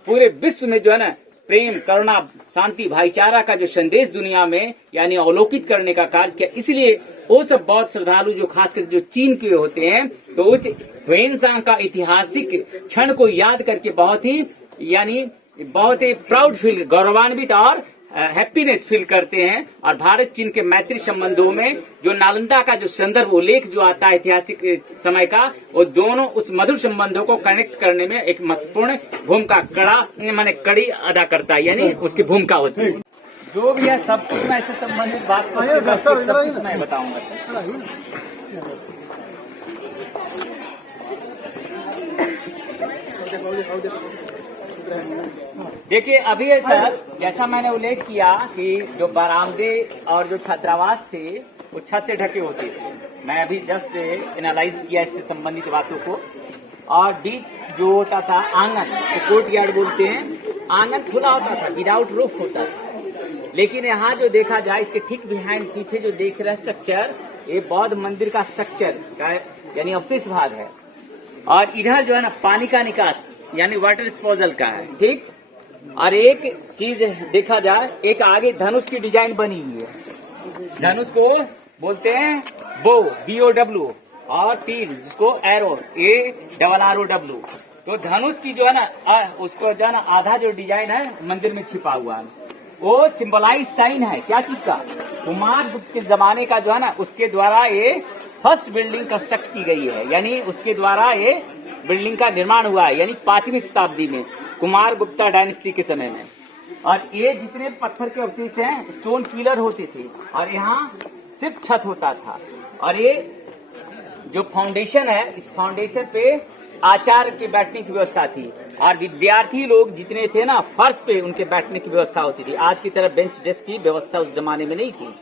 पूरे विश्व में जो है ना प्रेम, करुणा, शांति, भाईचारा का जो संदेश दुनिया में यानी अवलोकित करने का कार्य किया। इसलिए वो सब बौद्ध श्रद्धालु जो खासकर जो चीन के होते हैं, तो उस ह्वेनसांग का ऐतिहासिक क्षण को याद करके बहुत ही प्राउड फील, गौरवान्वित और हैप्पीनेस फील करते हैं। और भारत चीन के मैत्री संबंधों में जो नालंदा का जो संदर्भ उल्लेख जो आता है ऐतिहासिक समय का, वो दोनों उस मधुर संबंधों को कनेक्ट करने में एक महत्वपूर्ण भूमिका कड़ी अदा करता है, यानी उसकी भूमिका होती है। जो भी है सब कुछ मैं इससे संबंधित बात सब कुछ मैं बताऊंगा सर। देखिए अभी है सर, जैसा मैंने उल्लेख किया कि जो बरामदे और जो छात्रावास थे वो छत से ढके होते थे। मैं अभी जस्ट एनालाइज किया इससे संबंधित बातों को। और बीच जो होता था आंगन, तो कोर्ट यार्ड बोलते हैं, आंगन खुला होता था, विदाउट रूफ होता था। लेकिन यहाँ जो देखा जाए, इसके ठीक बिहाइंड पीछे जो देख रहे हैं स्ट्रक्चर, ये बौद्ध मंदिर का स्ट्रक्चर का यानी अवशेष भाग है। और इधर जो है ना पानी का निकास यानी वाटर डिस्पोजल का है, ठीक। और एक चीज देखा जाए, एक आगे धनुष की डिजाइन बनी हुई है। धनुष को बोलते हैं बो BOW और तीर जिसको एरो ARROW। तो धनुष की जो है ना उसको जो है ना आधा जो डिजाइन है मंदिर में छिपा हुआ है, वो सिंबलाइज साइन है क्या चीज का, कुमार गुप्त के जमाने का जो है ना, उसके द्वारा ये फर्स्ट बिल्डिंग कंस्ट्रक्ट की गई है, यानी उसके द्वारा ये बिल्डिंग का निर्माण हुआ है, यानी 5वीं शताब्दी में कुमार गुप्ता डायनेस्टी के समय में। और ये जितने पत्थर के अवशेष हैं स्टोन पिलर होते थे और यहाँ सिर्फ छत होता था। और ये जो फाउंडेशन है, इस फाउंडेशन पे आचार्य के बैठने की व्यवस्था थी और विद्यार्थी लोग जितने थे ना फर्श पे उनके बैठने की व्यवस्था होती थी। आज की तरह बेंच डेस्क की व्यवस्था उस जमाने में नहीं थी।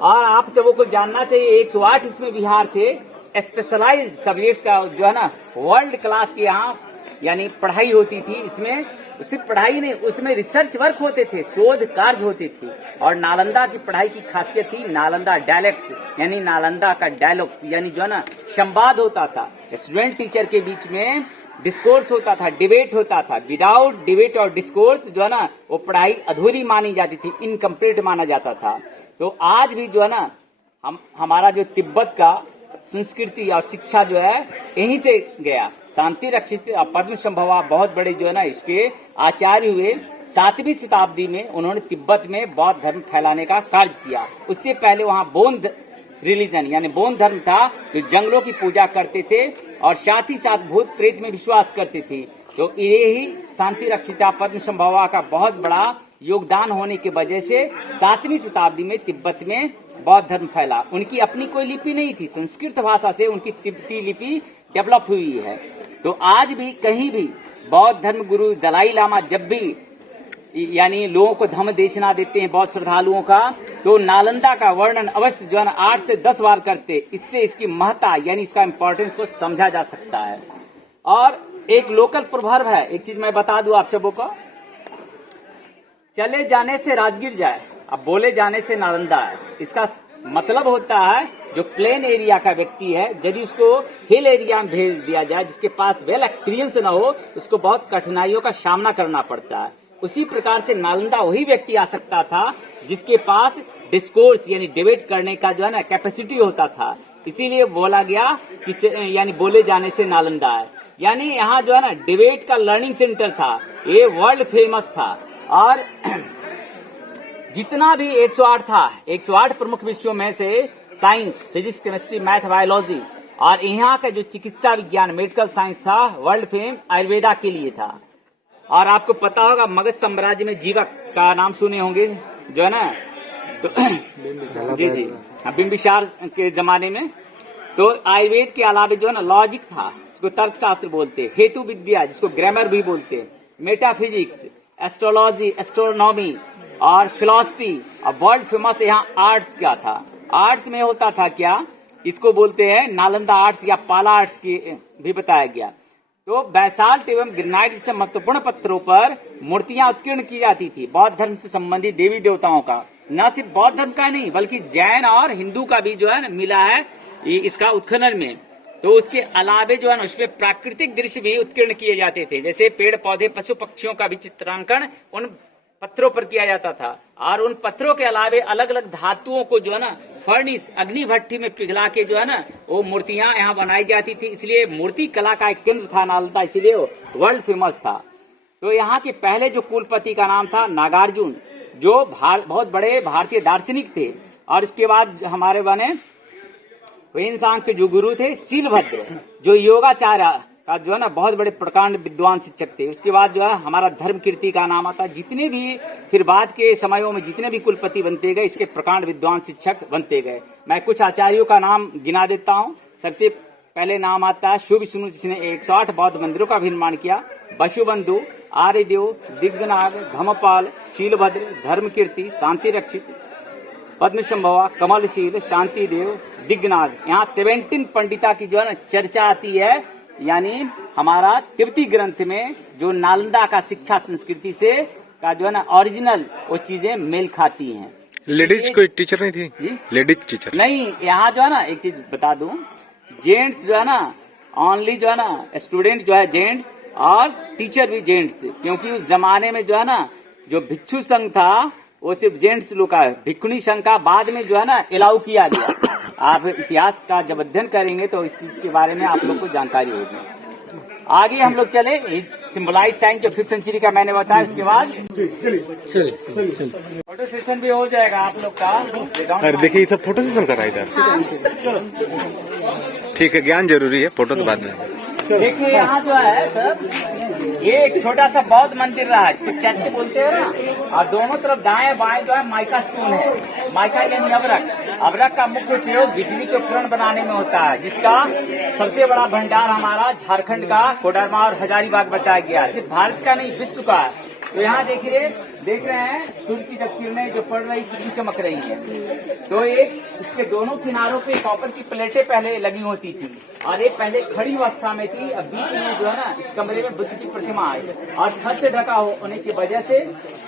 और आप सबों को जानना चाहिए 108 इसमें विहार थे, स्पेशलाइज्ड सब्जेक्ट का जो है ना वर्ल्ड क्लास की यहाँ यानी पढ़ाई होती थी। इसमें सिर्फ पढ़ाई नहीं, उसमें रिसर्च वर्क होते थे, शोध कार्य होते थे। और नालंदा की पढ़ाई की खासियत थी नालंदा डायलेक्ट्स, यानी नालंदा का डायलॉग्स, यानी जो है ना संवाद होता था स्टूडेंट टीचर के बीच में, डिस्कोर्स होता था, डिबेट होता था। विदाउट डिबेट और डिस्कोर्स जो है ना वो पढ़ाई अधूरी मानी जाती थी, इनकम्प्लीट माना जाता था। तो आज भी जो है ना हमारा जो तिब्बत का संस्कृति और शिक्षा जो है यहीं से गया। शांति रक्षित पद्म संभवा बहुत बड़े जो है ना इसके आचार्य हुए। 7वीं शताब्दी में उन्होंने तिब्बत में बौद्ध धर्म फैलाने का कार्य किया। उससे पहले वहाँ बौद्ध रिलीजन यानी बौद्ध धर्म था, जो जंगलों की पूजा करते थे और साथ ही साथ भूत प्रेत में विश्वास करते थे। तो ये ही शांति रक्षिता पद्म संभवा का बहुत बड़ा योगदान होने की वजह से 7वीं शताब्दी में तिब्बत में बौद्ध धर्म फैला। उनकी अपनी कोई लिपि नहीं थी, संस्कृत भाषा से उनकी तिब्बती लिपि डेवलप हुई है। तो आज भी कहीं भी बौद्ध धर्म गुरु दलाई लामा जब भी यानी लोगों को धम्म देशना देते हैं बौद्ध श्रद्धालुओं का, तो नालंदा का वर्णन अवश्य जो है 8 से 10 बार करते। इससे इसकी महत्ता यानी इसका इम्पोर्टेंस को समझा जा सकता है। और एक लोकल प्रोवर्ब है, एक चीज मैं बता दूं आप सबों को, चले जाने से राजगीर जाए, अब बोले जाने से नालंदा है। इसका मतलब होता है जो प्लेन एरिया का व्यक्ति है, यदि उसको हिल एरिया में भेज दिया जाए, जिसके पास वेल एक्सपीरियंस न हो, उसको बहुत कठिनाइयों का सामना करना पड़ता है। उसी प्रकार से नालंदा वही व्यक्ति आ सकता था जिसके पास डिस्कोर्स यानी डिबेट करने का जो है ना कैपेसिटी होता था। इसीलिए बोला गया कि यानी बोले जाने से नालंदा है, यानी यहाँ जो है ना डिबेट का लर्निंग सेंटर था, ये वर्ल्ड फेमस था। और जितना भी 108 था, 108 प्रमुख विषयों में से science, physics, chemistry, math, biology और यहाँ का जो चिकित्सा विज्ञान मेडिकल साइंस था वर्ल्ड फेम आयुर्वेदा के लिए था। और आपको पता होगा मगध साम्राज्य में जीवक का नाम सुने होंगे जो है ना, तो जी जी बिंबिसार के जमाने में। तो आयुर्वेद के अलावा जो है ना लॉजिक था, जिसको तर्क शास्त्र बोलते, हेतु विद्या जिसको ग्रामर भी बोलते, मेटाफिजिक्स, एस्ट्रोलॉजी, एस्ट्रोनॉमी और फिलॉसफी और वर्ल्ड फेमस यहाँ आर्ट्स का था। आर्ट्स में होता था क्या, इसको बोलते हैं नालंदा आर्ट्स या पाला आर्ट्स की भी बताया गया। तो बैसाल्ट एवं ग्रेनाइट जैसे महत्वपूर्ण पत्थरों पर मूर्तियां उत्कीर्ण की जाती थी बौद्ध धर्म से संबंधित देवी देवताओं का। न सिर्फ बौद्ध धर्म का नहीं बल्कि जैन और हिंदू का भी जो है मिला है इसका उत्खनन में। तो उसके अलावे जो है ना उसमें प्राकृतिक दृश्य भी उत्कीर्ण किए जाते थे, जैसे पेड़ पौधे, पशु पक्षियों का भी चित्रांकन उन पत्थरों पर किया जाता था। और उन पत्थरों के अलावे अलग अलग धातुओं को जो है ना फर्निस अग्नि भट्टी में पिघला के जो है ना वो मूर्तियां यहाँ बनाई जाती थी। इसलिए मूर्ति कला का एक केंद्र था नालंदा, इसलिए वो वर्ल्ड फेमस था। तो यहाँ के पहले जो कुलपति का नाम था नागार्जुन, जो बहुत बड़े भारतीय दार्शनिक थे। और इसके बाद हमारे बने वेदांत के जो गुरु थे शीलभद्र, जो योगाचार्य का जो है ना बहुत बड़े प्रकांड विद्वान शिक्षक थे। उसके बाद जो है हमारा धर्म कीर्ति का नाम आता। जितने भी फिर बाद के समयों में जितने भी कुलपति बनते गए इसके प्रकांड विद्वान शिक्षक बनते गए। मैं कुछ आचार्यों का नाम गिना देता हूँ। सबसे पहले नाम आता है शुभ विष्णु, जिसने 108 बौद्ध मंदिरों का भी निर्माण किया। बसुबंधु, आर्यदेव, दिग्गनाग, धम्मपाल, शीलभद्र, धर्म कीर्ति, शांति रक्षित, पद्मसंभवा, कमलशील, शांति देव, दिग्गनाग। यहाँ 17 पंडिता की जो है ना चर्चा आती है, यानी हमारा तिब्बती ग्रंथ में जो नालंदा का शिक्षा संस्कृति से का जो है ना ओरिजिनल वो चीजें मेल खाती हैं। लेडीज कोई टीचर नहीं थी जी? लेडीज टीचर नहीं, यहाँ जो है ना एक चीज बता दूं, जेंट्स जो है ना ओनली जो है ना स्टूडेंट जो है जेंट्स और टीचर भी जेंट्स, क्योंकि उस जमाने में जो है ना जो भिक्षु संघ था वो सिर्फ जेंट्स लोग का है। भिक्षुणी संघ का बाद में जो है ना अलाउ किया गया। आप इतिहास का जब अध्ययन करेंगे तो इस चीज के बारे में आप लोग को जानकारी होगी। आगे हम लोग चले, सिंबलाइज साइन जो 5th सेंचुरी का मैंने बताया, उसके बाद फोटो सेशन भी हो जाएगा आप लोग का। अरे देखिए ये सब फोटो सेशन कर रहा है इधर। ठीक है, ज्ञान जरूरी है, फोटो तो बाद में। देखिए यहाँ जो है सर, ये एक छोटा सा बौद्ध मंदिर रहा है, इसको चैत्य बोलते हैं ना। और दोनों तरफ दाएं बाएं जो है माइका स्टोन है। माइका यानी अबरक। अबरक का मुख्य उपयोग बिजली के उपकरण बनाने में होता है, जिसका सबसे बड़ा भंडार हमारा झारखंड का कोडरमा और हजारीबाग बताया गया है। सिर्फ भारत का नहीं, विश्व का है। तो यहाँ देखिए, देख रहे हैं सूर्य की जब किरणें जो पड़ रही कितनी चमक रही है। तो एक उसके दोनों किनारों पे कॉपर की प्लेटें पहले लगी होती थी और एक पहले खड़ी अवस्था में थी। अब बीच में जो है ना इस कमरे में बुद्ध की प्रतिमा आई और छत से ढका होने की वजह से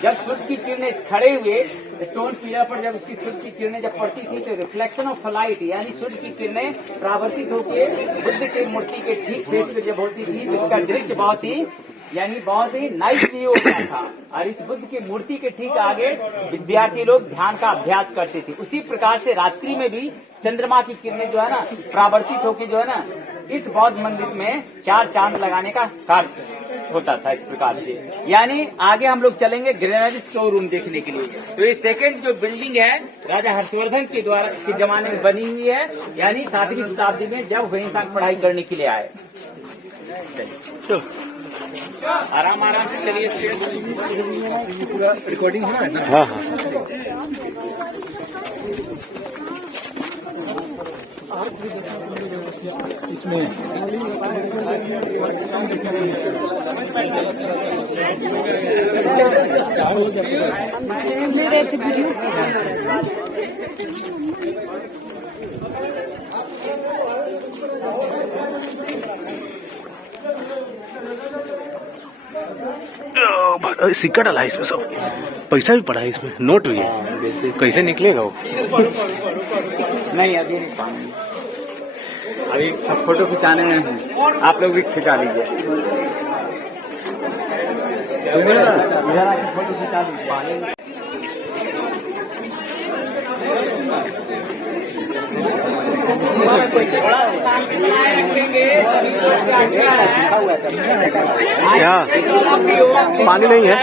जब सूर्य की किरणें इस खड़े हुए स्टोन पिलर पर जब उसकी सूर्य की किरणें जब पड़ती थी तो रिफ्लेक्शन ऑफ लाइट यानी सूर्य की किरणें परावर्तित होकर बुद्ध की मूर्ति के ठीक फेस पे जब होती थी तो इसका दृश्य बहुत ही नाइस व्यू होता था। और इस बुद्ध की मूर्ति के ठीक आगे विद्यार्थी लोग ध्यान का अभ्यास करते थे। उसी प्रकार से रात्रि में भी चंद्रमा की किरणें जो है ना परावर्तित होकर जो है ना इस बौद्ध मंदिर में 4 चांद लगाने का कार्य होता था। इस प्रकार से यानी आगे हम लोग चलेंगे ग्रेनरी स्टोर रूम देखने के लिए। तो ये सेकंड जो बिल्डिंग है राजा हर्षवर्धन के द्वारा के जमाने में बनी हुई है, यानी 7वीं शताब्दी में जब वे इंसान पढ़ाई करने के लिए आए। आराम आराम से चलिए। पूरा रिकॉर्डिंग हो रहा है ना? हाँ हाँ। इसमें ले रहे थे वीडियो। सिक्का डाला है इसमें, सब पैसा भी पड़ा है इसमें, नोट भी है। कैसे निकलेगा वो? नहीं अभी नहीं पाएंगे, अभी सब फोटो खिंचाने हैं। आप लोग भी खिंचा लीजिए, इधर आके फोटो खिंचा लीजिए। क्या पानी नहीं है?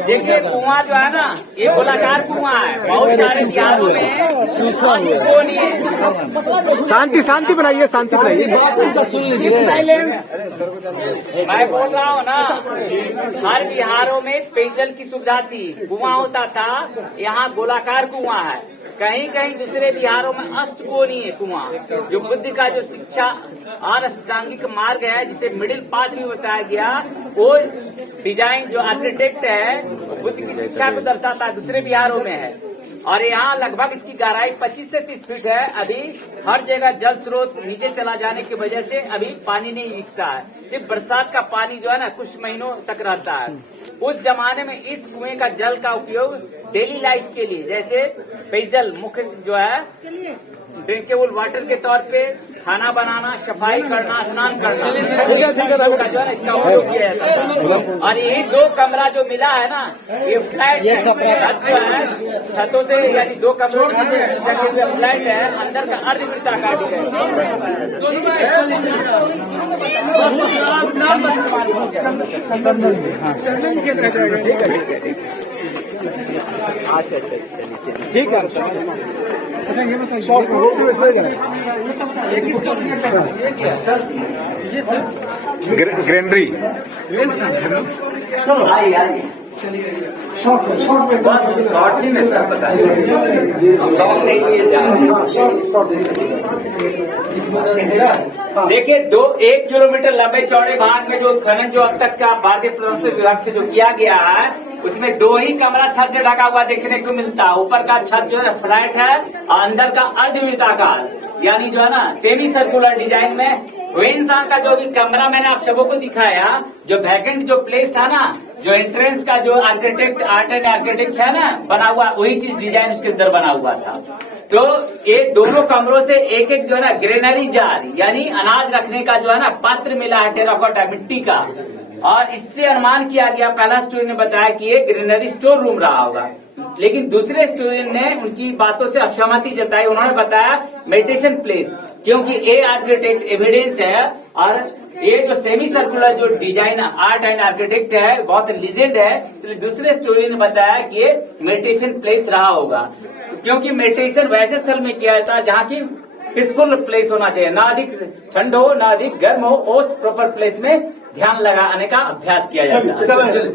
देखिए कुआं जो है ना ये गोलाकार कुआं है, बहुत सारे बिहारों में। शांति शांति बनाइए, शांति बनाइए। मैं बोल रहा हूँ ना, हर बिहारों में पेयजल की सुविधा थी, कुआं होता था। यहाँ गोलाकार कुआं है, कहीं कहीं दूसरे बिहारों में अष्टकोणीय कुआं, जो बुद्ध का जो शिक्षा और अष्टांगिक मार्ग है जिसे मिडिल पाथ भी बताया गया, वो डिजाइन जो आर्किटेक्ट है बुद्ध की शिक्षा को दर्शाता है, दूसरे बिहारों में है। और यहाँ लगभग इसकी गहराई 25 से 30 फीट है। अभी हर जगह जल स्रोत नीचे चला जाने की वजह से अभी पानी नहीं दिखता है, सिर्फ बरसात का पानी जो है ना कुछ महीनों तक रहता है। उस जमाने में इस कुएं का जल का उपयोग डेली लाइफ के लिए, जैसे पेयजल मुख्य जो है ड्रिंकेबल वाटर के तौर पे, खाना बनाना, सफाई करना, स्नान करना का जो है ना इसका उपयोग किया जाता है। और यही 2 कमरा जो मिला है ना, ये फ्लैट है, छतों से यानी 2 कमरों से फ्लैट है, अंदर का अर्धवृत्ताकार है। अच्छा ठीक है। अच्छा ये बताइए, शॉप रोड में सही है ग्रेनरी शॉर्ट ही में सर बताइए, देखिए 1 किलोमीटर लंबे चौड़े भाग में जो खनन जो अब तक का भारतीय प्रशासनिक विभाग से जो किया गया है, उसमें 2 ही कमरा छत से ढका हुआ देखने को मिलता है। ऊपर का छत जो है फ्लैट है और अंदर का अर्धवृत्ताकार यानी जो है ना सेमी सर्कुलर डिजाइन में। वो इंसान का जो भी कमरा मैंने आप सबों को दिखाया, जो वैकेंट जो प्लेस था ना, जो एंट्रेंस का जो आर्किटेक्ट आर्ट एंड आर्किटेक्ट है ना बना हुआ, वही चीज डिजाइन उसके अंदर बना हुआ था। तो ये दोनों कमरों से एक एक जो है ना ग्रेनरी जार यानी अनाज रखने का जो है ना पात्र मिला है टेराकोटा मिट्टी का, और इससे अनुमान किया गया, पहला स्टूडेंट ने बताया कि ये ग्रेनरी स्टोर रूम रहा होगा। लेकिन दूसरे स्टूडेंट ने उनकी बातों से असहमति जताई, उन्होंने बताया मेडिटेशन प्लेस, क्योंकि ये आर्किटेक्ट एविडेंस है और ये जो सेमी सर्कुलर जो डिजाइन आर्ट एंड आर्किटेक्ट है बहुत लीजेंड है, इसलिए दूसरे स्टूडेंट ने बताया कि ये मेडिटेशन प्लेस रहा होगा, क्योंकि मेडिटेशन वैसे स्थल में किया जाता है जहाँ की पीसफुल प्लेस होना चाहिए, ना अधिक ठंड हो ना अधिक गर्म हो, उस प्रॉपर प्लेस में ध्यान लगाने का अभ्यास किया जाता है।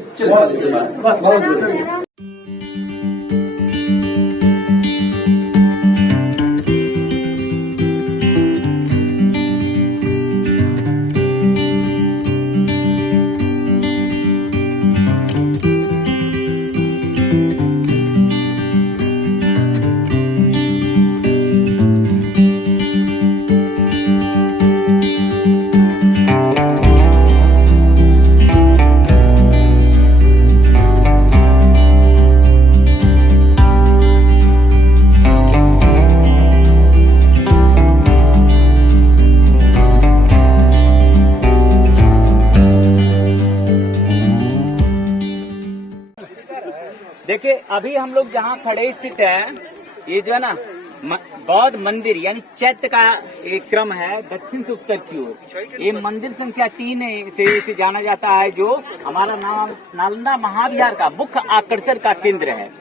देखिए अभी हम लोग जहाँ खड़े स्थित है, ये जो है ना बौद्ध मंदिर यानी चैत्य का एक क्रम है दक्षिण से उत्तर की ओर। ये मंदिर संख्या 3 से इसे जाना जाता है, जो हमारा नालंदा महाविहार का मुख्य आकर्षण का केंद्र है।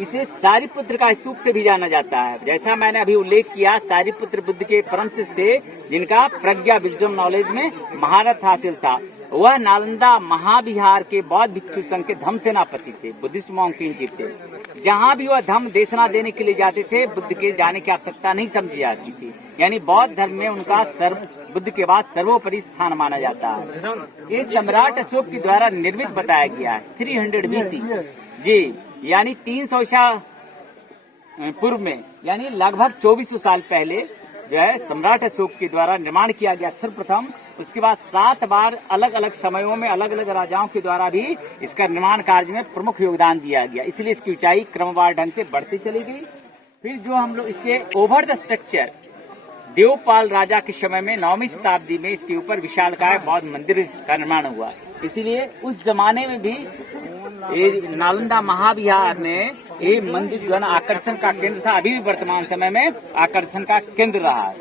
इसे सारिपुत्र का स्तूप से भी जाना जाता है। जैसा मैंने अभी उल्लेख किया, सारिपुत्र बुद्ध के परम शिष्य थे जिनका प्रज्ञा विजडम नॉलेज में महारत हासिल था। वह नालंदा महाविहार के बौद्ध भिक्षु संघ के धम्म सेनापति थे, बुद्धिस्ट मॉन्क इन चीफ थे। जहाँ भी वह धम्म देशना देने के लिए जाते थे, बुद्ध के जाने की आवश्यकता नहीं समझी जाती थी, यानी बौद्ध धर्म में उनका बुद्ध के बाद सर्वोपरि स्थान माना जाता है। ये सम्राट अशोक के द्वारा निर्मित बताया गया है 300 BC जी, यानी 300 ईसा पूर्व में, यानी लगभग 2400 साल पहले जो है सम्राट अशोक के द्वारा निर्माण किया गया सर्वप्रथम। उसके बाद 7 बार अलग अलग समयों में अलग अलग राजाओं के द्वारा भी इसका निर्माण कार्य में प्रमुख योगदान दिया गया, इसलिए इसकी ऊंचाई क्रमवार ढंग से बढ़ती चली गई। फिर जो हम लोग इसके ओवर द स्ट्रक्चर देवपाल राजा के समय में 9वीं शताब्दी में इसके ऊपर विशालकाय बौद्ध मंदिर का निर्माण हुआ। इसीलिए उस जमाने में भी ये नालंदा महाविहार में ये मंदिर जो है ना आकर्षण का केंद्र था, अभी भी वर्तमान समय में आकर्षण का केंद्र रहा है।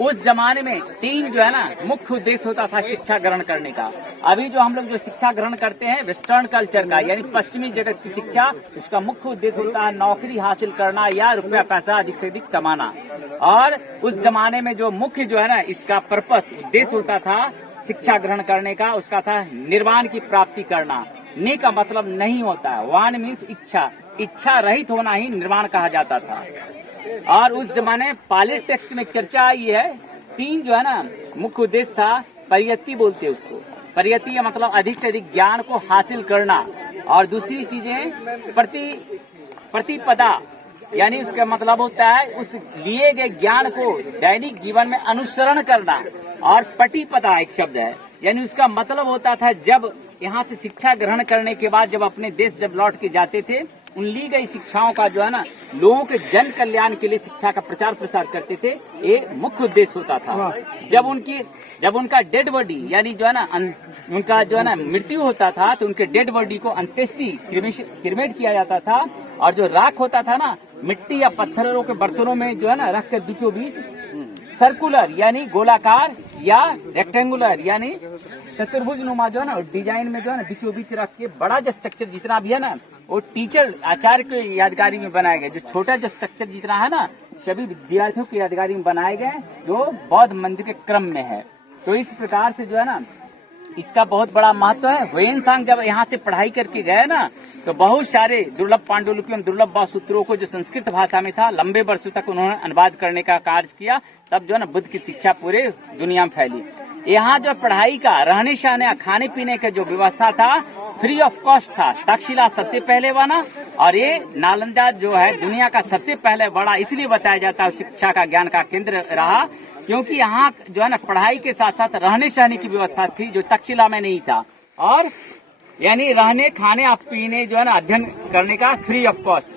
उस जमाने में 3 जो है ना मुख्य उद्देश्य होता था शिक्षा ग्रहण करने का। अभी जो हम लोग जो शिक्षा ग्रहण करते हैं वेस्टर्न कल्चर का, यानी पश्चिमी जगत की शिक्षा, उसका मुख्य उद्देश्य होता है नौकरी हासिल करना या रुपया पैसा अधिक से अधिक कमाना। और उस जमाने में जो मुख्य जो है ना इसका पर्पस उद्देश्य होता था शिक्षा ग्रहण करने का, उसका था निर्वाण की प्राप्ति करना। नि का मतलब नहीं होता है, वान मीन्स इच्छा, इच्छा रहित होना ही निर्वाण कहा जाता था। और उस जमाने पाली टेक्स्ट में चर्चा आई है, 3 जो है ना मुख्य उद्देश्य था। परियति बोलते उसको, परियति का मतलब अधिक से अधिक ज्ञान को हासिल करना, और दूसरी चीजें प्रतिपदा, यानी उसका मतलब होता है उस लिए गए ज्ञान को दैनिक जीवन में अनुसरण करना। और पटिपदा एक शब्द है, यानी उसका मतलब होता था जब यहाँ से शिक्षा ग्रहण करने के बाद जब अपने देश जब लौट के जाते थे, उन ली गई शिक्षाओं का जो है ना लोगों के जन कल्याण के लिए शिक्षा का प्रचार प्रसार करते थे, ये मुख्य उद्देश्य होता था। जब उनका डेड बॉडी यानी जो है ना उनका जो है ना मृत्यु होता था, तो उनके डेड बॉडी को अंत्येष्टि क्रिमेट किया जाता था, और जो राख होता था ना मिट्टी या पत्थरों के बर्तनों में जो है ना रख कर बीचों बीच सर्कुलर यानी गोलाकार या रेक्टेंगुलर यानी चतुर्भुज नुमा जो है ना डिजाइन में जो है ना बीचों बीच रख के बड़ा जो स्ट्रक्चर जितना भी है ना वो टीचर आचार्य के यादगारी में बनाए गए। जो छोटा जो स्ट्रक्चर जितना है ना सभी विद्यार्थियों की यादगारी में बनाए गए, जो बौद्ध मंदिर के क्रम में है। तो इस प्रकार से जो है ना इसका बहुत बड़ा महत्व है। हुएनसांग जब यहाँ से पढ़ाई करके गए ना, तो बहुत सारे दुर्लभ पांडुलिपियों दुर्लभ बौद्ध सूत्रों को जो संस्कृत भाषा में था लंबे वर्षों तक उन्होंने अनुवाद करने का कार्य किया। तब जो है ना बुद्ध की शिक्षा पूरे दुनिया में फैली। यहाँ जो पढ़ाई का रहने सहने खाने पीने का जो व्यवस्था था फ्री ऑफ कॉस्ट था। तक्षशिला सबसे पहले बना, और ये नालंदा जो है दुनिया का सबसे पहले बड़ा इसलिए बताया जाता है शिक्षा का ज्ञान का केंद्र रहा, क्योंकि यहाँ जो है ना पढ़ाई के साथ साथ रहने सहने की व्यवस्था थी जो तक्षशिला में नहीं था। और यानी रहने खाने और पीने जो है ना अध्ययन करने का फ्री ऑफ कॉस्ट।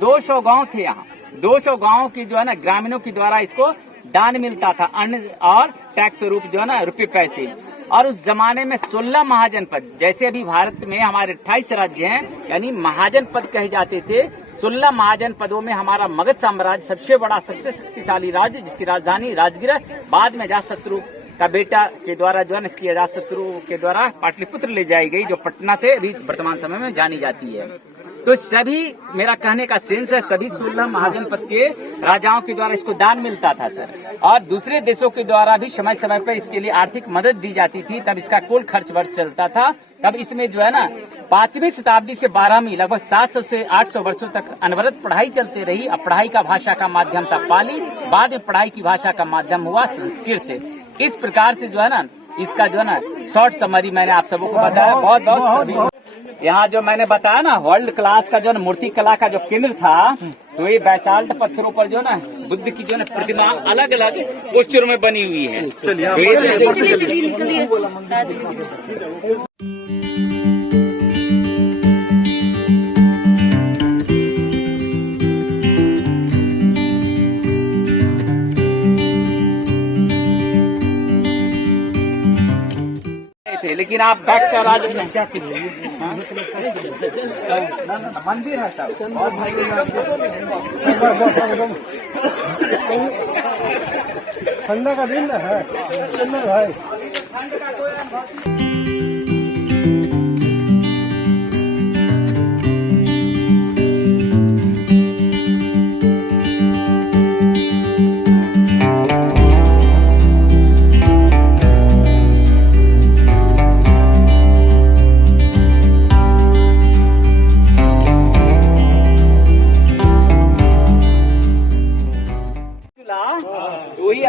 200 गांव थे यहाँ, 200 गांव की जो है ना ग्रामीणों के द्वारा इसको दान मिलता था, अन्न और टैक्स स्वरूप जो है ना रुपये पैसे। और उस जमाने में 16 महाजनपद, जैसे अभी भारत में हमारे 28 राज्य हैं, यानी महाजनपद कहे जाते थे। 16 महाजनपदों में हमारा मगध साम्राज्य सबसे बड़ा, सबसे शक्तिशाली राज्य, जिसकी राजधानी राजगीर, बाद में अजातशत्रु का बेटा के द्वारा जो है इसकी अजातशत्रु के द्वारा पाटलिपुत्र ले जाई गई, जो पटना से वर्तमान समय में जानी जाती है। तो सभी, मेरा कहने का सेंस है, सभी 16 महाजनपद के राजाओं के द्वारा इसको दान मिलता था सर। और दूसरे देशों के द्वारा भी समय समय पर इसके लिए आर्थिक मदद दी जाती थी, तब इसका कुल खर्च वर्ष चलता था। तब इसमें जो है ना 5वीं शताब्दी से 12वीं लगभग 700 से 800 वर्षों तक अनवरत पढ़ाई चलती रही। अब पढ़ाई का भाषा का माध्यम था पाली, बाद में पढ़ाई की भाषा का माध्यम हुआ संस्कृत। इस प्रकार से जो है ना इसका जो है ना शॉर्ट समरी मैंने आप सबको बताया। बहुत बहुत सभी यहाँ जो मैंने बताया ना वर्ल्ड क्लास का जो है मूर्ति कला का जो केंद्र था, तो ये बैसाल्ट पत्थरों पर जो है ना बुद्ध की जो है ना प्रतिमा अलग अलग पोस्चर में बनी हुई है। लेकिन आप बैठ कर आज क्या मंदिर है सब और भाई ठंडा का दिन है भाई।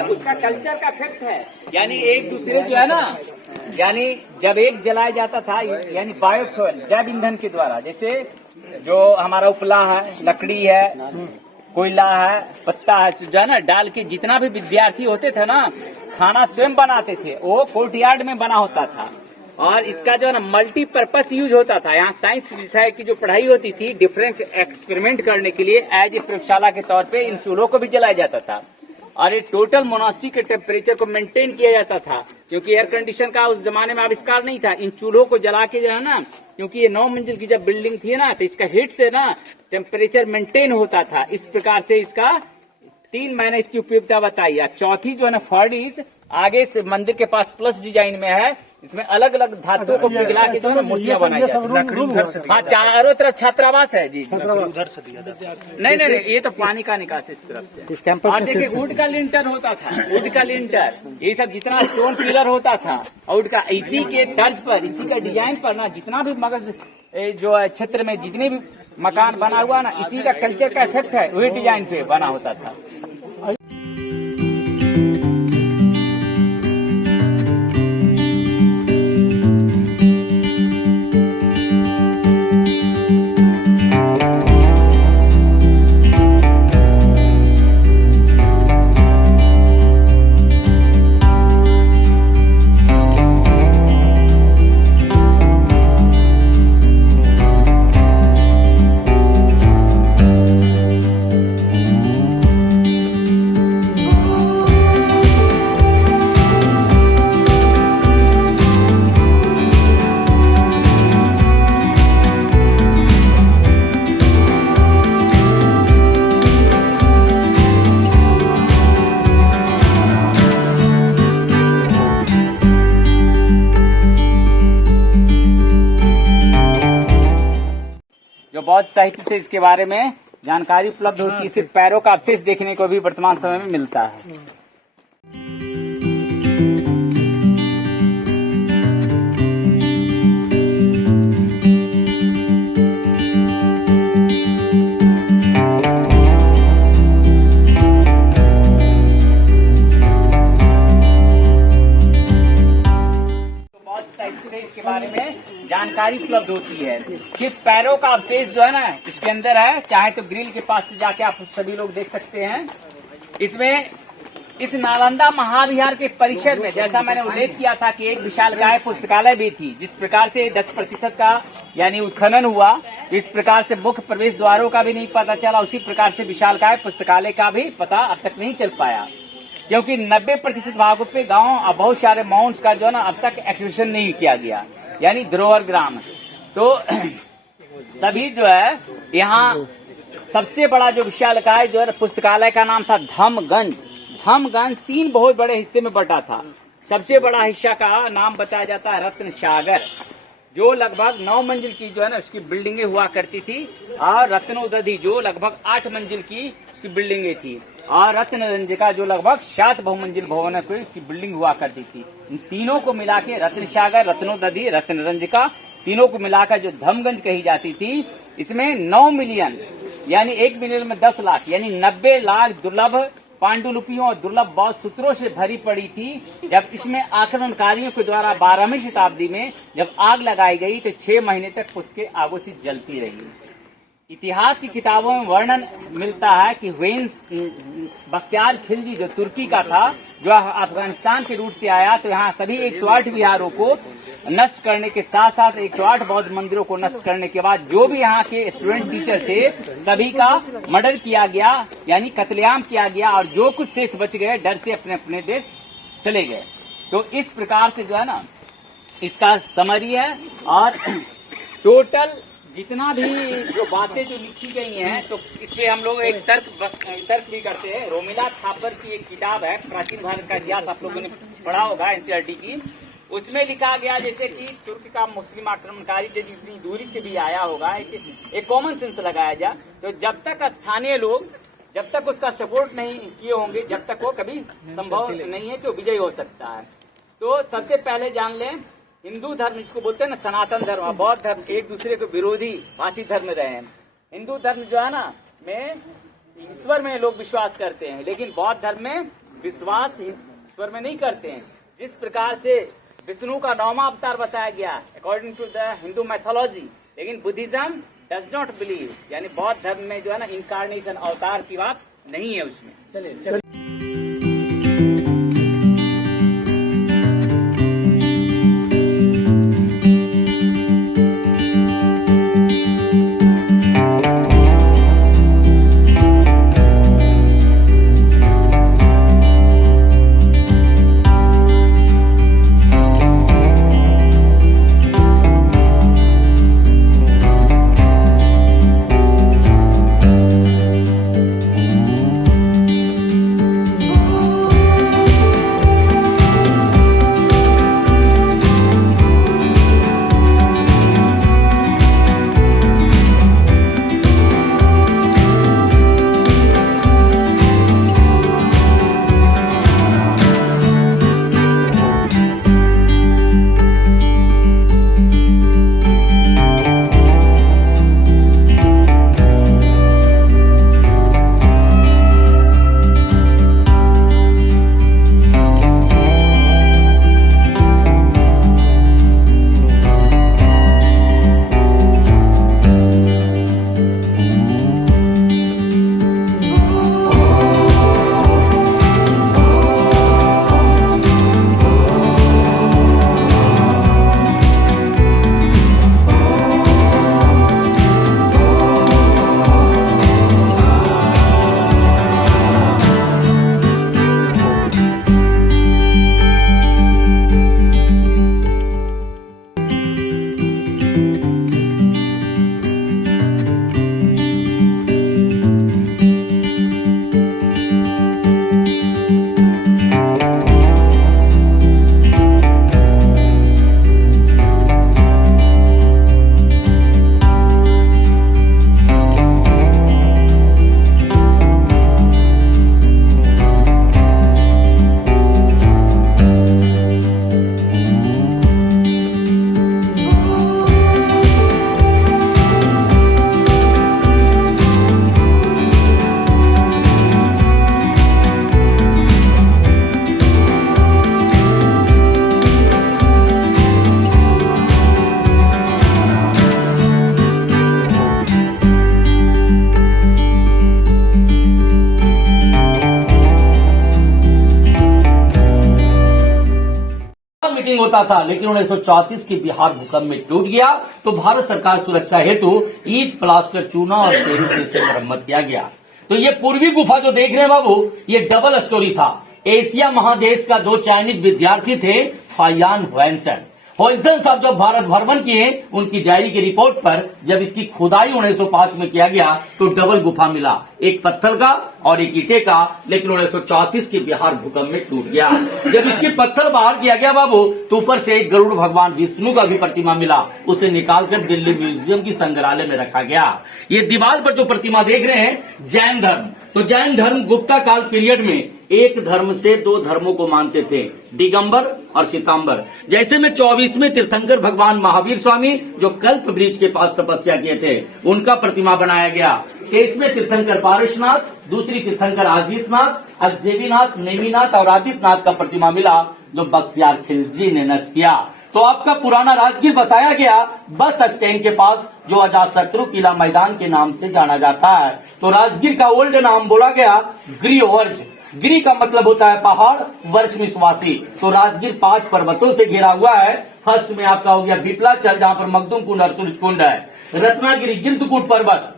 उसका कल्चर का इफेक्ट है। यानी एक दूसरे जो है ना, यानी जब एक जलाया जाता था, यानी बायोफ्यूल जैव ईंधन के द्वारा, जैसे जो हमारा उपला है, लकड़ी है, कोयला है, पत्ता है, जो है ना डाल के जितना भी विद्यार्थी होते थे ना खाना स्वयं बनाते थे, वो कोर्टयार्ड में बना होता था। और इसका जो है ना मल्टीपर्पस यूज होता था। यहाँ साइंस विषय की जो पढ़ाई होती थी, डिफरेंट एक्सपेरिमेंट करने के लिए एज ए प्रयोगशाला के तौर पे इन चूल्हों को भी जलाया जाता था। और ये टोटल मोनास्ट्री के टेम्परेचर को मेंटेन किया जाता था, क्योंकि एयर कंडीशन का उस जमाने में आविष्कार नहीं था। इन चूल्हों को जला के जो है ना, क्योंकि ये 9 मंजिल की जब बिल्डिंग थी ना, तो इसका हीट से ना टेम्परेचर मेंटेन होता था। इस प्रकार से इसका 3 मैंने इसकी उपयोगिता बताई। या चौथी जो है ना फर्निश आगे से मंदिर के पास प्लस डिजाइन में है, इसमें अलग अलग धातुओं को पिघला के जो है मूर्तियां बनाई जाती है। हाँ, चारों तरफ छात्रावास है जी। उधर से दिया जाता है। नहीं, ये तो पानी का निकास इस तरफ से। और देखिए वुड का लिंटर होता था, वुड का लिंटर, ये सब जितना स्टोन पिलर होता था, वुड का, इसी के तर्ज पर, इसी का डिजाइन पर ना जितना भी मगध जो क्षेत्र में जितने भी मकान बना हुआ ना, इसी का कल्चर का इफेक्ट है, वही डिजाइन पे बना होता था। बौद्ध साहित्य से इसके बारे में जानकारी उपलब्ध होती है। सिर्फ पैरों का अवशेष देखने को भी वर्तमान समय में मिलता है। इसके बारे में जानकारी उपलब्ध होती है। सिर्फ पैरों का अवशेष जो है ना इसके अंदर है, चाहे तो ग्रिल के पास से जाके आप सभी लोग देख सकते हैं। इसमें इस नालंदा महाविहार के परिसर में जैसा मैंने उल्लेख किया था कि एक विशालकाय पुस्तकालय भी थी, जिस प्रकार से 10% का यानी उत्खनन हुआ, इस प्रकार से मुख्य प्रवेश द्वारों का भी नहीं पता चला, उसी प्रकार से विशालकाय पुस्तकालय का भी पता अब तक नहीं चल पाया, क्योंकि 90% भागों पे गांव और बहुत सारे माउंट्स का जो है ना अब तक एक्सहिबिशन नहीं किया गया, यानी धरोहर ग्राम। तो सभी जो है यहाँ सबसे बड़ा जो विशालकाय जो है पुस्तकालय का नाम था धमगंज। धमगंज 3 बहुत बड़े हिस्से में बटा था। सबसे बड़ा हिस्सा का नाम बताया जाता है रत्न सागर, जो लगभग 9 मंजिल की जो है ना उसकी बिल्डिंगें हुआ करती थी, और रत्नोदधि जो लगभग 8 मंजिल की उसकी बिल्डिंगें थी, और रत्नरंजिका जो लगभग 7 बहुमंजिल भवनों की उसकी बिल्डिंग हुआ करती थी। इन तीनों को मिला के रत्न सागर, रत्नोदधि, रत्नरंजिका तीनों को मिलाकर जो धमगंज कही जाती थी, इसमें 9 मिलियन यानी 1 मिलियन में 10 लाख यानी 90 लाख दुर्लभ पांडुलिपियों और दुर्लभ बौद्ध सूत्रों से भरी पड़ी थी। जब इसमें आक्रमणकारियों के द्वारा 12वीं शताब्दी में जब आग लगाई गई तो 6 महीने तक पुस्तकें आगों से जलती रही। इतिहास की किताबों में वर्णन मिलता है कि वेंस बख्तियार खिलजी जो तुर्की का था, जो अफगानिस्तान के रूट से आया, तो यहाँ सभी 108 विहारों को नष्ट करने के साथ साथ 108 बौद्ध मंदिरों को नष्ट करने के बाद जो भी यहाँ के स्टूडेंट टीचर थे सभी का मर्डर किया गया, यानी कत्लेआम किया गया, और जो कुछ शेष बच गए डर से अपने अपने देश चले गए। तो इस प्रकार से जो है ना इसका समरी है। और टोटल जितना भी जो बातें जो लिखी गई हैं, तो इस पे हम लोग एक तर्क भी करते हैं। रोमिला थापर की एक किताब है प्राचीन भारत का इतिहास, आप लोगों ने पढ़ा होगा एनसीईआरटी की, उसमें लिखा गया जैसे कि तुर्क का मुस्लिम आक्रमणकारी जितनी दूरी से भी आया होगा, एक कॉमन सेंस लगाया जाए, तो जब तक स्थानीय लोग जब तक उसका सपोर्ट नहीं किए होंगे, जब तक वो कभी संभव नहीं है कि वो विजयी हो सकता है। तो सबसे पहले जान लें, हिंदू धर्म जिसको बोलते हैं ना सनातन धर्म और बौद्ध धर्म एक दूसरे के विरोधी भाषी धर्म रहे हैं। हिंदू धर्म जो है ना में ईश्वर में लोग विश्वास करते हैं, लेकिन बौद्ध धर्म में विश्वास ईश्वर में नहीं करते हैं। जिस प्रकार से विष्णु का 9वां अवतार बताया गया according to the Hindu mythology, लेकिन बुद्धिज्म डज नॉट बिलीव, यानी बौद्ध धर्म में जो है ना इनकारनेशन अवतार की बात नहीं है उसमें। चलिए होता था, लेकिन 1934 के बिहार भूकंप में टूट गया तो भारत सरकार सुरक्षा हेतु ईंट, प्लास्टर, चूना और पेरिस से मरम्मत किया गया। तो ये पूर्वी गुफा जो देख रहे हैं बाबू, ये डबल स्टोरी था। एशिया महादेश का 2 चाइनीज विद्यार्थी थे, फायान ह्वेनसन साहब जब भारत भ्रमण किए, उनकी डायरी की रिपोर्ट पर जब इसकी खुदाई 1905 में किया गया तो डबल गुफा मिला, एक पत्थर का और एक ईंटे का, लेकिन 1934 के बिहार भूकंप में टूट गया। जब इसके पत्थर बाहर किया गया बाबू, तो ऊपर से एक गरुड़ भगवान विष्णु का भी प्रतिमा मिला, उसे निकालकर दिल्ली म्यूजियम की संग्रहालय में रखा गया। ये दीवार पर जो प्रतिमा देख रहे हैं, जैन धर्म, तो जैन धर्म गुप्ता काल पीरियड में एक धर्म से 2 धर्मों को मानते थे, दिगंबर और श्वेतांबर। जैसे में 24वें तीर्थंकर भगवान महावीर स्वामी जो कल्प वृक्ष के पास तपस्या किए थे, उनका प्रतिमा बनाया गया। 23वें तीर्थंकर पारसनाथ, दूसरी तीर्थंकर आदित्यनाथ, अक्षेवीनाथ, नेमीनाथ और आदित्यनाथ का प्रतिमा मिला, जो बख्तियार खिलजी ने नष्ट किया। तो आपका पुराना राजगीर बसाया गया बस स्टैंड के पास, जो अजातशत्रु किला मैदान के नाम से जाना जाता है। तो राजगीर का ओल्ड नाम बोला गया गिरिवर्ज। गिरी का मतलब होता है पहाड़, वर्ष में स्वासी। तो राजगीर 5 पर्वतों से घिरा हुआ है। फर्स्ट में आपका हो गया बिपलाचल, जहाँ पर मखदुम कुंड और सूरज कुंड है। रत्नागिरी, गिरदकूट पर्वत,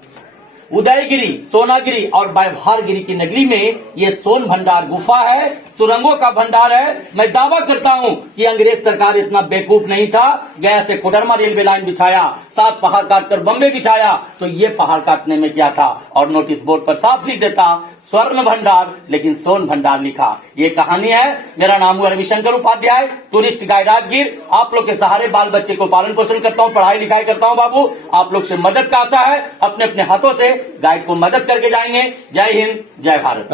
उदयगिरी, सोनागिरी और व्यवहारगिरी की नगरी में ये सोन भंडार गुफा है, सुरंगों का भंडार है। मैं दावा करता हूं कि अंग्रेज सरकार इतना बेवकूफ नहीं था, गया से कोडरमा रेलवे लाइन बिछाया, 7 पहाड़ काटकर बम्बे बिछाया, तो ये पहाड़ काटने में क्या था, और नोटिस बोर्ड पर साफ लिख देता स्वर्ण भंडार, लेकिन सोन भंडार लिखा। ये कहानी है। मेरा नाम है रविशंकर उपाध्याय, टूरिस्ट गाइड राजगीर। आप लोग के सहारे बाल बच्चे को पालन पोषण करता हूँ, पढ़ाई लिखाई करता हूँ बाबू। आप लोग से मदद का आशा है, अपने अपने हाथों से गाइड को मदद करके जाएंगे। जय हिंद, जय भारत।